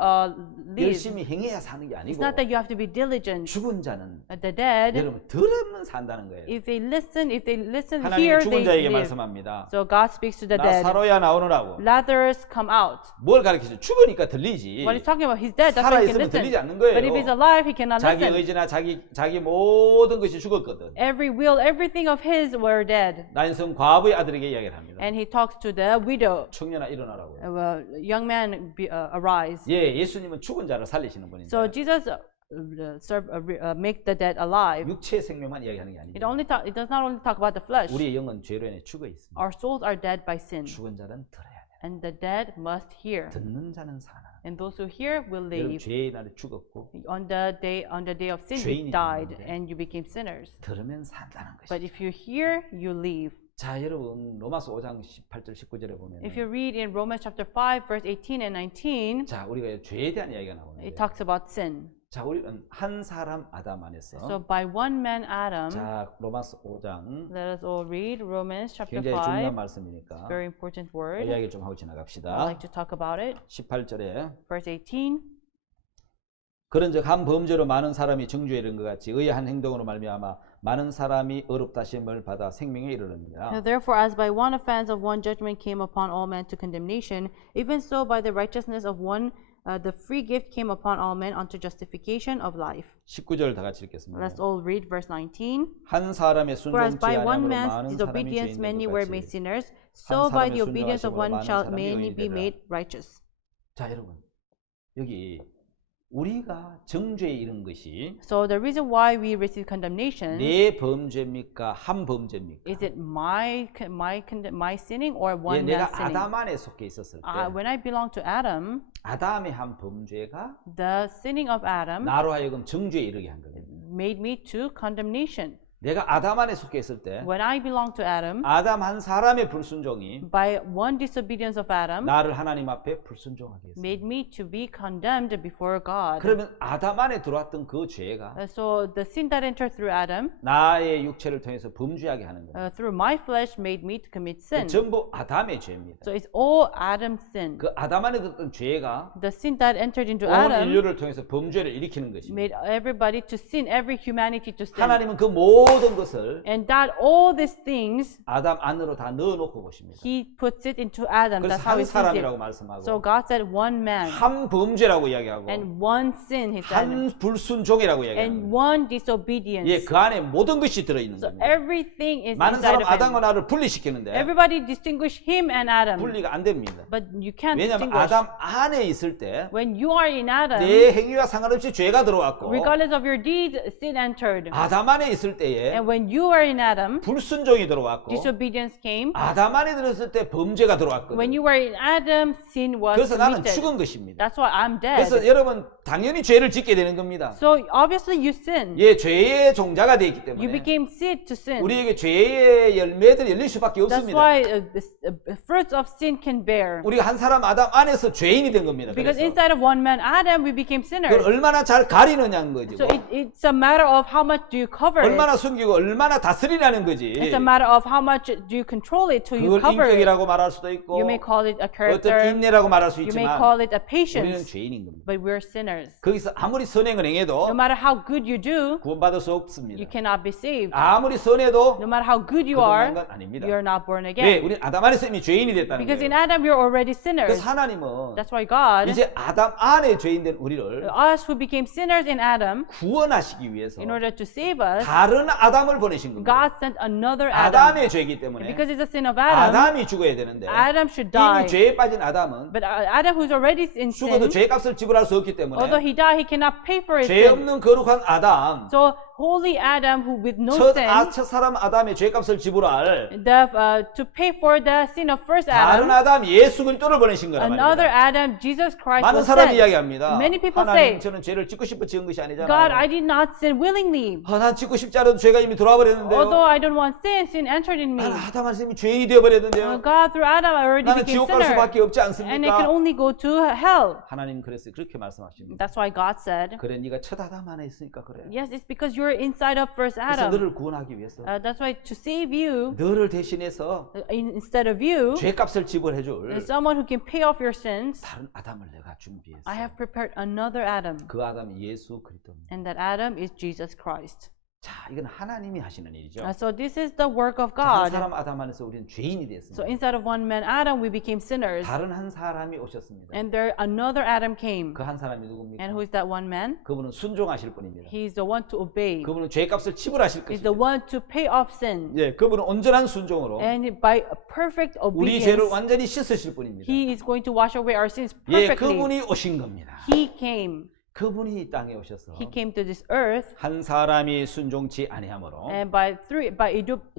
live. 열심히 행해야 사는 게 It's 아니고 not that you have to be diligent. 죽은 자는 The dead, 여러분 들으면 산다는 거예요. if they listen, 하나님이 hear, 죽은 they 자에게 live. 말씀합니다. So God speaks to the 나 dead. 사로야 나오느라고. Lazarus, come out. 뭘 가르치죠? 죽으니까 들리지. What he's talking about, he's dead. That's why he can 살아있으면 들리지 listen. 않는 But if he's 거예요. alive, he cannot 자기 listen. 의지나 자기 모든 것이 죽었거든. Every will, everything of his were dead. 난성 과부의 아들에게 이야기를 합니다. And he talks to the widow. 청년아 일어나라고요. Young man, arise. 예, 예수님은 죽은 자를 살리시는 분인데 So Jesus make the dead alive. 육체의 생명만 이야기하는 게 It 아닙니다. does not only talk about the flesh. 우리의 영은 죄로 인해 죽어 있습니다. Our souls are dead by sin, 죽은 자는 들어야 돼. and the dead must hear. 듣는 자는 살아. And those who hear will 여러분 live. 죄의 날에 죽었고 On the day of sin, 죄인이 you died, 되는데. and you became sinners. 들으면 산다는 But 것이죠. if you hear, you live. 자, 여러분 로마서 5장 18절 19절에 보면 If you read in Romans chapter 5, verse 18 and 19, 자, 우리가 죄에 대한 이야기가 나오는데 it talks about sin. 자, 우리는 한 사람 아담 안에서 So by one man Adam, 자, 로마서 5장 let us all read Romans chapter 굉장히 중요한 5. 말씀이니까 Very important word. 이야기 좀 하고 I'd 지나갑시다. like to talk about it. 18절에 Verse 18. 그런즉 한 범죄로 많은 사람이 정죄에 이른 것 같이 의의 한 행동으로 말미암아 많은 사람이 의롭다심을 받아 생명에 이르느니라. Now, therefore, as by one offense of one judgment came upon all men to condemnation, even so by the righteousness of one the free gift came upon all men unto justification of life. 19절 다 같이 읽겠습니다. Let's all read verse 19. 한 사람의 For as 순종치 by one 아니함으로 man's 많은 사람이 disobedience 죄인 many 된 were 것 made 같이. sinners, so by 사람의 the obedience of 순종하심으로 one 많은 shall 사람이 many 의인이 be 되리라. made righteous. 자, 여러분 여기 우리가 정죄에 이른 것이 So the reason why we receive condemnation, 내 범죄입니까? 한 범죄입니까? is it my sinning or 예, one 내가 man's sinning? 아담 안에 속해 있었을 때 When I belong to Adam, 아담의 한 범죄가 the sinning of Adam 나로 하여금 정죄에 이르게 한 거예요. made me to condemnation. 내가 아담 안에 속해 있을 때 When I belong to Adam, 아담 한 사람의 불순종이 by one disobedience of Adam, 나를 하나님 앞에 불순종하게 했어요. made me to be condemned before God. 그러면 아담 안에 들어왔던 그 죄가 So the sin that entered through Adam, 나의 육체를 통해서 범죄하게 하는 거예요. through my flesh, made me to commit sin. 전부 아담의 죄입니다. So it's all Adam's sin. 그 아담 안에 들었던 죄가 The sin that entered into 온 Adam 인류를 통해서 범죄를 일으키는 것입니다. made everybody to sin, every humanity to sin. 하나님은 그 모든 모든 것을 And that all these things, 아담 안으로 다 넣어놓고 보십니다. he puts it into Adam. 그래서 That's how 한 he sees it. 사람이라고 So 말씀하고 God said one man 한 범죄라고 이야기하고 and one sin, he said, 한 불순종이라고 and 이야기합니다. one disobedience. 예, 그 안에 모든 것이 들어있는 So 겁니다. everything is 많은 inside 사람 of 아담과 him. 나를 분리시키는데 Everybody distinguish him and Adam, 분리가 안 됩니다. but you can't 왜냐하면 distinguish. 아담 안에 있을 때 When you are in Adam, 내 행위와 상관없이 죄가 들어왔고 regardless of your deeds, sin entered. 아담 안에 있을 때에 And when you are in Adam, 불순종이 들어왔고 disobedience came. 아담 안에 들었을 때 범죄가 When 들어왔거든요. you were in Adam, sin was 그래서 나는 committed. 죽은 것입니다. That's why I'm 그래서 dead. 여러분 당연히 죄를 짓게 되는 겁니다. So obviously you sin. 예, 죄의 종자가 되어 있기 You 때문에 became seed to sin. 우리에게 죄의 열매들이 열릴 수밖에 That's 없습니다. why the fruits of sin can bear. 우리가 한 사람 아담 안에서 죄인이 된 겁니다. Because 그래서 inside of one man, Adam, we became 그걸 sinners. 얼마나 잘 가리느냐는 거지. So it's a matter of how much do you cover it. 얼마나 숨기고 얼마나 다스리라는 거지. It's a matter of how much do you control it till you 그걸 cover it. 인격이라고 말할 수도 있고 You may call it a 어떤 character. 인내라고 말할 수 You may 있지만 call it a 우리는 patience. 죄인인 겁니다. But we're sinners. 거기서 아무리 선행을 행해도 No matter how good you do, 구원받을 수 없습니다. you cannot be saved. 아무리 선해도 No matter how good you 그동안 are, 건 아닙니다. you're not born 왜? again. 우리 아담 안에서 이미 죄인이 됐다는 Because in 거예요. Adam, you're already sinners. 그래서 하나님은 That's why God, 이제 아담 안에 죄인된 우리를 us who became sinners in Adam, 구원하시기 위해서 in order to save us, 다른 아담을 보내신 겁니다. God sent another Adam. 아담의 죄이기 때문에 Because it's a sin of Adam, 아담이 죽어야 되는데 Adam should die. 이미 죄에 빠진 아담은 But Adam, who's already in 죽어도 sin, 죄값을 지불할 수 없기 although 때문에 he died, he cannot pay for his 죄 sin. 없는 거룩한 아담 So holy Adam, who with no 첫 sin, 사람 아담의 죄값을 지불할 to pay for the sin of first 다른 Adam, 아담 예수 그리스도를 보내신 거란 another 말입니다. Adam, Jesus Christ, 많은 was 사람이 sent. 이야기합니다. Many people 하나님 say, 저는 죄를 짓고 싶어 지은 것이 God, 아니잖아요. I did not sin willingly. 난 짓고 싶지 않아도 죄가 이미 들어와 Although 버렸는데요. I don't want sin, sin entered in me. 나는 아담 안에서 이미 죄인이 되어 버렸는데요. God, through Adam, I already 나는 became 지옥 갈 sinner. 수밖에 없지 And I can 않습니까? only go to hell. 하나님 그래서 그렇게 말씀하십니다. That's why God said, 그래 네가 첫 아담 안에 있으니까 그래. yes, it's because you're inside of first 그래서 Adam. 너를 구원하기 위해서 That's why to save you, 너를 대신해서 instead of you, 죄값을 지불해 줄 someone who can pay off your sins, 다른 아담을 내가 준비했어. I have prepared another Adam. 그 아담이 예수 그리스도입니다. And that Adam is Jesus Christ. 자, 이건 하나님이 하시는 일이죠. So this is the work of 자, 한 God. 사람 아담 안에서 우리는 죄인이 So 됐습니다. inside of one man Adam, we became sinners. 다른 한 사람이 오셨습니다. And there another Adam came. 그 한 사람이 누굽니까? And who is that one man? 그분은 순종하실 분입니다. He's the one to obey. 그분은 죄값을 지불하실 He's the 것입니다. one to pay off sin. 예, 그분은 온전한 순종으로 And by a perfect 우리 죄를 obedience, 완전히 씻으실 분입니다. He is going to wash away our sins 예, perfectly. 그분이 오신 겁니다. He came. 그분이 이 땅에 오셔서 He came to this earth. 한 사람이 순종치 아니하므로 And by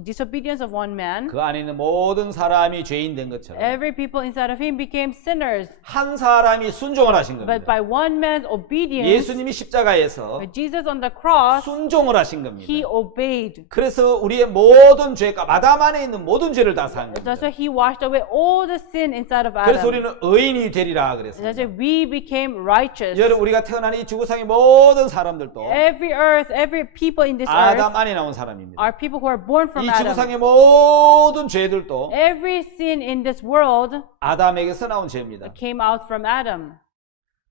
disobedience of one man, 그 안에 있는 모든 사람이 죄인 된 것처럼 every people inside of him became sinners. 한 사람이 순종을 하신 But 겁니다. by one man's obedience, 예수님이 십자가에서 Jesus on the cross, 순종을 하신 겁니다. He obeyed. 그래서 우리의 모든 죄가 아담 안에 있는 모든 죄를 다 산 겁니다. That's why He washed away all the sin inside of 그래서 Adam. 우리는 의인이 되리라 That's 그랬습니다. why we became righteous. 여러분 우리가 태어난 이 지구상의 모든 사람들도 Every earth, every people in this 아담 earth 안에 나온 사람입니다. are people who are born from 이 Adam. 지구상의 모든 죄들도 Every sin in this world 아담에게서 나온 죄입니다. came out from Adam.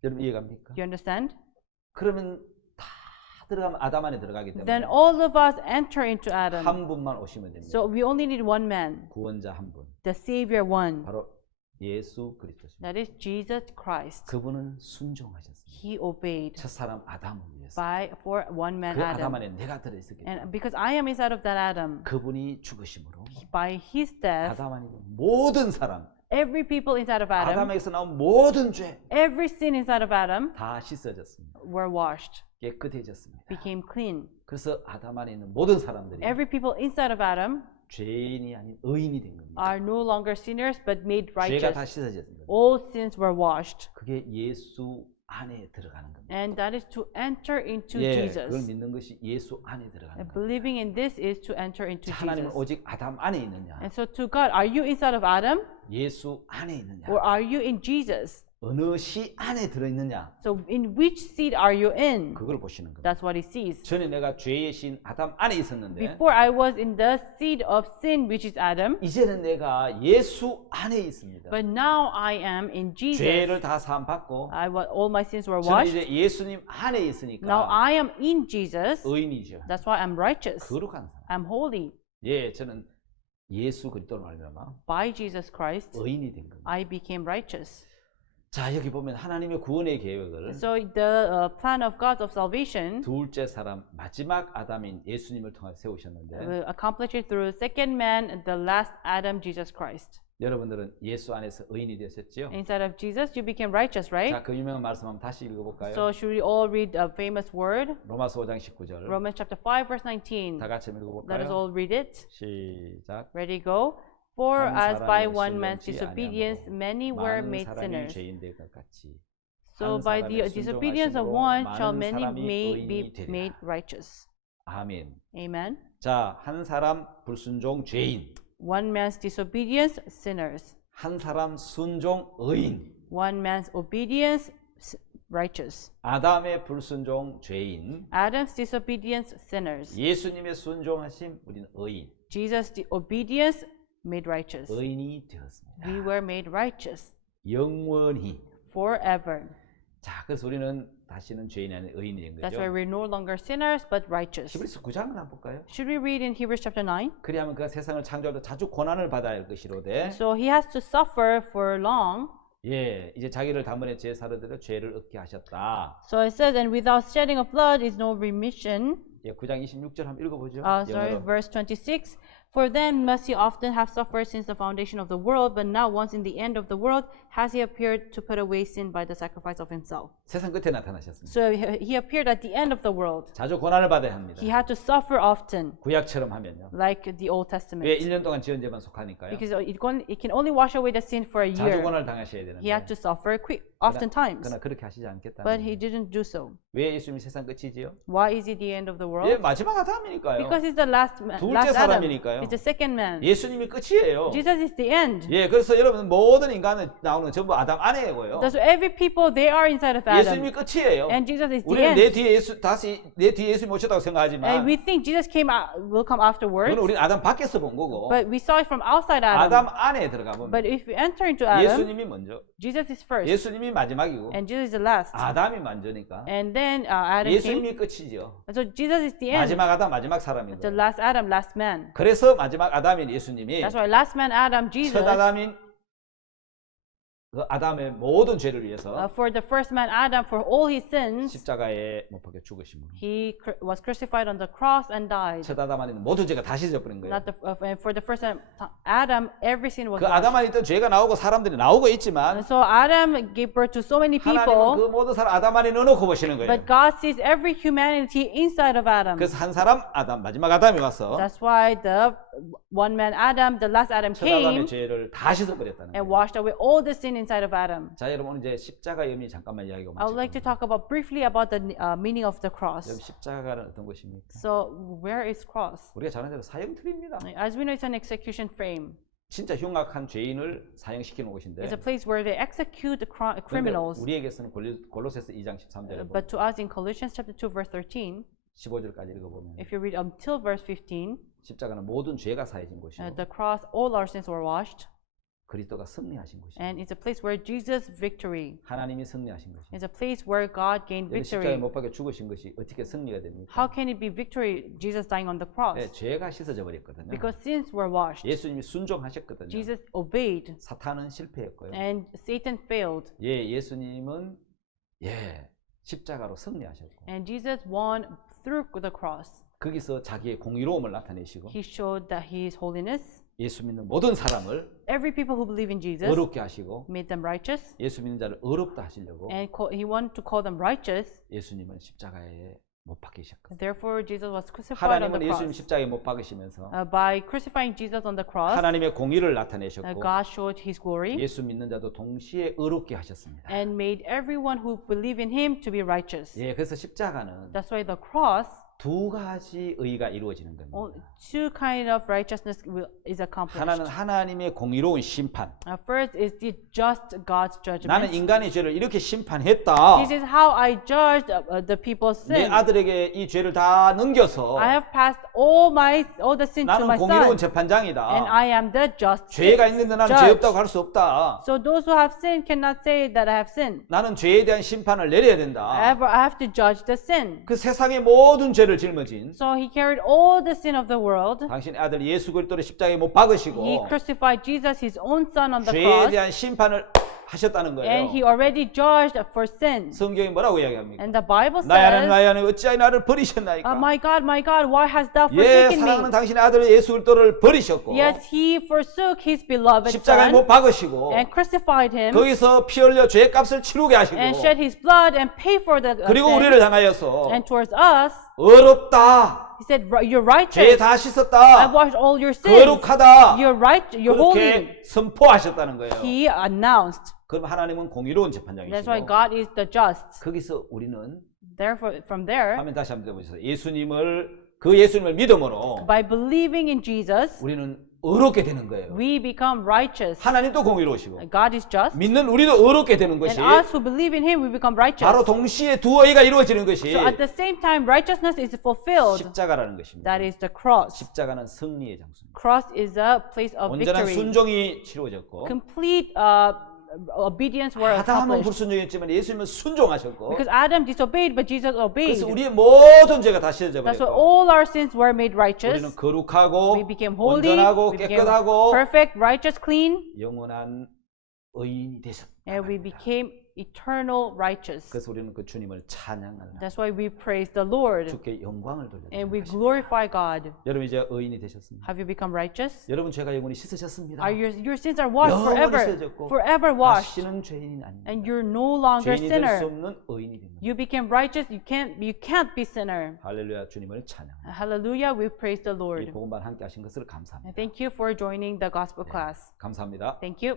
여러분 이해갑니까? Do you understand? 그러면 다 들어가면 아담 안에 들어가기 Then 때문에 all of us enter into Adam. 한 분만 오시면 됩니다. So we only need one man, 구원자 한 분. the Savior one. 바로 예수 그리스도십니다. That is Jesus Christ. 그분은 순종하셨습니다. He obeyed 첫사람 아담을 위해서. for one man 그 아담 Adam. 안에 내가 들어있었기 때문에 And because I am inside of that Adam, 그분이 죽으심으로 by His death, 아담 안에 있는 모든 사람 every people inside of Adam, 아담에게서 나온 모든 죄 다 every sin inside of Adam 씻어졌습니다. were washed, 깨끗해졌습니다. became clean. 그래서 아담 안에 있는 모든 사람들이 Every people inside of Adam 죄인이 아닌 의인이 된 겁니다. are no longer sinners but made 죄가 다 righteous. 씻어졌습니다. All sins were washed. 그게 예수 안에 들어가는 겁니다. And that is to enter into 예, Jesus. 그걸 믿는 것이 예수 안에 들어가는 And 겁니다. believing in this is to enter into 하나님은 Jesus. 오직 아담 안에 있느냐, And so to God, are you inside of Adam 예수 안에 있느냐, or are you in Jesus? 어느 시 안에 들어있느냐 So in which seed are you in? 그걸 보시는 겁니다. That's what he sees. 전에 내가 죄의 신 아담 안에 있었는데 Before I was in the seed of sin, which is Adam, 이제는 내가 예수 안에 있습니다. but now I am in Jesus. 죄를 다 사함 받고 All my sins were 저는 washed. 이제 예수님 안에 Now 있으니까 I am in Jesus. 의인이죠. That's why I'm righteous. 거룩한 사람. I'm holy. 예, 저는 예수 그리스도로 말미암아 By Jesus Christ, 의인이 된 겁니다. I became righteous. 자, 여기 보면 하나님의 구원의 계획을 So the plan of God of salvation 둘째 사람 마지막 아담인 예수님을 통해 세우셨는데 will accomplish it through the second man, the last Adam, Jesus Christ. 여러분들은 예수 안에서 의인이 되셨죠? Inside of Jesus, you became righteous, right? 자, 그 유명한 말씀 한번 다시 읽어볼까요? So should we all read a famous word? 로마서 5장 19절 Romans chapter 5, verse 19. 다 같이 Let us 읽어볼까요? all read it. 시작. Ready, go. For 한 as by 사람의 one man's 순종치 disobedience 아니함으로 many were 많은 made 사람이 sinners. 죄인 될 것 같이 So 한 by the 사람의 disobedience of 순종하심으로 one shall 많은 many 사람이 be 의인이 되리라. made righteous. 아멘. Amen. 자, 한 사람 불순종 죄인, One man's disobedience, sinners. 한 사람 순종 의인. One man's obedience, righteous. 아담의 불순종 죄인, Adam's disobedience, sinners. 예수님의 순종하심 우리는 의인. Jesus' obedience, made righteous. 의인이 되었습니다. We were made righteous 영원히. forever. 자, 그래서 우리는 다시는 죄인이 아닌 의인이 된 That's 거죠. why we're no longer sinners but righteous. 히브리서 9장을 한번 볼까요? Should we read in Hebrews chapter 9? 그리하면 그가 세상을 창조할 때 자주 고난을 받아야 할 것이로되 So he has to suffer for long. 예, 이제 자기를 단번에 제사로 드려 죄를 얻게 하셨다. So it says, and without shedding of blood is no remission. 예, 9장 26절 한번 읽어보죠. Sorry, 영어로. verse 26. For then must he often have suffered since the foundation of the world, but now once in the end of the world has he appeared to put away sin by the sacrifice of himself. 세상 끝에 나타나셨습니다. So he appeared at the end of the world. 자주 고난을 받아야 합니다. He had to suffer often, 구약처럼 하면요. like the Old 왜 Testament. 1년 동안 지은 죄만 속하니까요. Because it can only wash away the sin for a 자주 year. 고난을 당하셔야 되는데. He had to suffer oftentimes, 그러나 그렇게 하시지 않겠다는 but he 거예요. didn't do so. 왜 예수님이 세상 끝이지요? Why is he the end of the world? 예, 마지막 아담이니까요. Because he's the last 둘째 Adam. 사람이니까요. He's the second man. 예수님이 끝이에요. Jesus is the end. 예, 그래서 여러분 모든 인간은 나오는 전부 아담 안에고요. So every people they are inside of Adam, 예수님이 끝이에요. and Jesus is the 우리는 내 end. 뒤에 내 뒤에 예수님 오셨다고 And 생각하지만 we think Jesus will come afterwards, 그건 우리는 아담 밖에서 본 거고 but we saw it from outside Adam. 아담 안에 들어가 보면 But if we enter into Adam, 예수님이 먼저, Jesus is first, 예수님이 마지막이고 and Jesus is the last. 아담이 먼저니까 And then Adam came. 예수님이 끝이죠. So Jesus is the end, 마지막 아담, 마지막 사람인 the 거예요. last Adam, last man. 그래서 마지막 아담인 예수님이 That's why last man Adam, Jesus, 첫 아담인 그 아담의 모든 죄를 위해서 for the first man Adam, for all his sins, 십자가에 못 박혀 죽으심으로 he was crucified on the cross and died. 첫 아담 안에 있는 모든 죄가 다 씻어버린 거예요. Not for the first Adam, every sin was 그 washed. 아담 안에 있던 죄가 나오고 사람들이 나오고 있지만 And so Adam gave birth to so many 하나님은 people, 그 모든 사람 아담 안에 넣어놓고 보시는 거예요. but God sees every humanity inside of Adam. 그래서 한 사람 아담, 마지막 아담이 와서 That's why the one man Adam, the last Adam 첫 아담의 came 죄를 다 씻어버렸다는 and 거예요. washed away all the sin inside of Adam. 자, 여러분 이제 십자가 의미 잠깐만 이야기하고 I would like to 마칠 겁니다. talk about briefly about the meaning of the cross. 여러분 십자가는 어떤 것입니까? So where is cross? 우리가 잘 아는 대로 사형틀입니다. As we know, it's an execution frame. 진짜 흉악한 죄인을 사형시키는 곳인데 It's a place where they execute the 그런데 criminals. 우리에게서는 골로새서 2장 13절에 But to us in Colossians chapter 2 verse 13, 15절까지 읽어보면 if you read until verse 15, 십자가는 모든 죄가 사해진 곳이고 the cross, all our sins were washed. 그리스도가 승리하신 곳이고 And it's a place where Jesus' victory. 하나님이 승리하신 곳이고 It's a place where God gained 여러분 십자가에 victory. 못 박혀 죽으신 것이 어떻게 승리가 됩니까? How can it be victory, Jesus dying on the cross? 네, 죄가 씻어져 버렸거든요. Because sins were washed. 예수님이 순종하셨거든요. Jesus obeyed, 사탄은 실패했고요. and Satan failed. 예, 예수님은 십자가로 승리하셨고 And Jesus won through the cross. 거기서 자기의 공의로움을 나타내시고 He showed that His holiness. 예수 믿는 모든 사람을 Every people who believe in Jesus 어렵게 하시고 made them righteous. 예수 믿는 자를 어렵다 하시려고 And He wanted to call them righteous. 예수님은 십자가에 못 박히셨거든요. Therefore, Jesus was crucified on the 하나님은 예수님 cross. 십자가에 못 박으시면서 By crucifying Jesus on the cross, 하나님의 공의를 나타내셨고 God showed His glory 예수 믿는 자도 동시에 어렵게 하셨습니다. and made everyone who believe in Him to be righteous. 예, 그래서 십자가는 That's why the cross 두 가지 의가 이루어지는 겁니다. Two kind of righteousness is accomplished. 하나는 하나님의 공의로운 심판. First is the just God's judgment. 나는 인간의 죄를 이렇게 심판했다. This is how I judged the people's 내 sin. 아들에게 이 죄를 다 넘겨서 I have passed all the sin to 나는 my 공의로운 son, 재판장이다. and I am the just 죄가 있는데 나는 judge. 죄 없다고 할 수 없다. So those who have sinned cannot say that I have sinned. 나는 죄에 대한 심판을 내려야 된다. I have to judge the sin. 그 세상의 모든 죄를 짊어진 So he carried all the sin of the world. 당신의 아들 예수 그리스도를 십자가에 못 He 박으시고 crucified Jesus, his own son, on the 죄에 cross, 대한 심판을 하셨다는 and he 거예요. already judged for sin. 성경이 뭐라고 이야기합니까? And the Bible 나의 하나님 says, 나의 하나님 어찌하여 나를 버리셨나이까? my God, why hast thou 예, forsaken 사랑하는 me? 당신의 아들 예수 그리스도를 버리셨고 Yes, he forsook his beloved 십자가에 son 못 박으시고 and crucified him 거기서 피 흘려 죄의 값을 치르게 하시고 and shed his blood and pay for the 그리고 sin. 우리를 향하여서 And towards us, 어렵다, he said, you're 죄 righteous. 다 I 씻었다, washed all your sins. 거룩하다, You're right. You're holy. 그렇게 선포하셨다는 거예요. He announced. 그럼 하나님은 공의로운 That's 재판장이시고 why God is the just. 거기서 우리는 Therefore, from there, 화면 다시 한번 보세요. 예수님을 믿음으로 by believing in Jesus, 우리는 의롭게 되는 거예요. we become righteous. 하나님도 공의로우시고 God is just. 믿는 우리도 의롭게 되는 것이 And us who believe in Him, we become righteous. 바로 동시에 두 의가 이루어지는 것이 So at the same time, righteousness is fulfilled. 십자가라는 것입니다. That is the cross. 십자가는 승리의 장소입니다. Cross is a place of 온전한 victory. 순종이 치루어졌고 Complete obedience were 아담은 accomplished. 불순종했지만 예수님은 순종하셨고 Because Adam disobeyed, but Jesus obeyed. 그래서 우리의 모든 죄가 다 씻어져 That's why 버렸고 all our sins were made righteous. 우리는 거룩하고 We became holy, 온전하고 we became 깨끗하고 perfect, righteous, clean, 영원한 의인이 되셨다. and we became eternal righteous. 그래서 우리는 그 주님을 찬양하는 That's why we praise the Lord 주께 영광을 돌려드립니다. and we glorify God. 여러분 이제 의인이 되셨습니다. Have you become righteous? 여러분 죄가 영원히 씻으셨습니다. Are your sins are washed 영원히 forever, 씻어졌고 forever washed, 다시는 죄인이 아닙니다. and you're no longer 죄인이 될 수 sinner. 없는 의인이 됩니다. You became righteous. You can't be sinner. 할렐루야 주님을 찬양합니다. Hallelujah. We praise the 이 Lord. 복음반 함께 하신 것을 감사합니다. And thank you for joining the gospel class. 감사합니다. Thank you.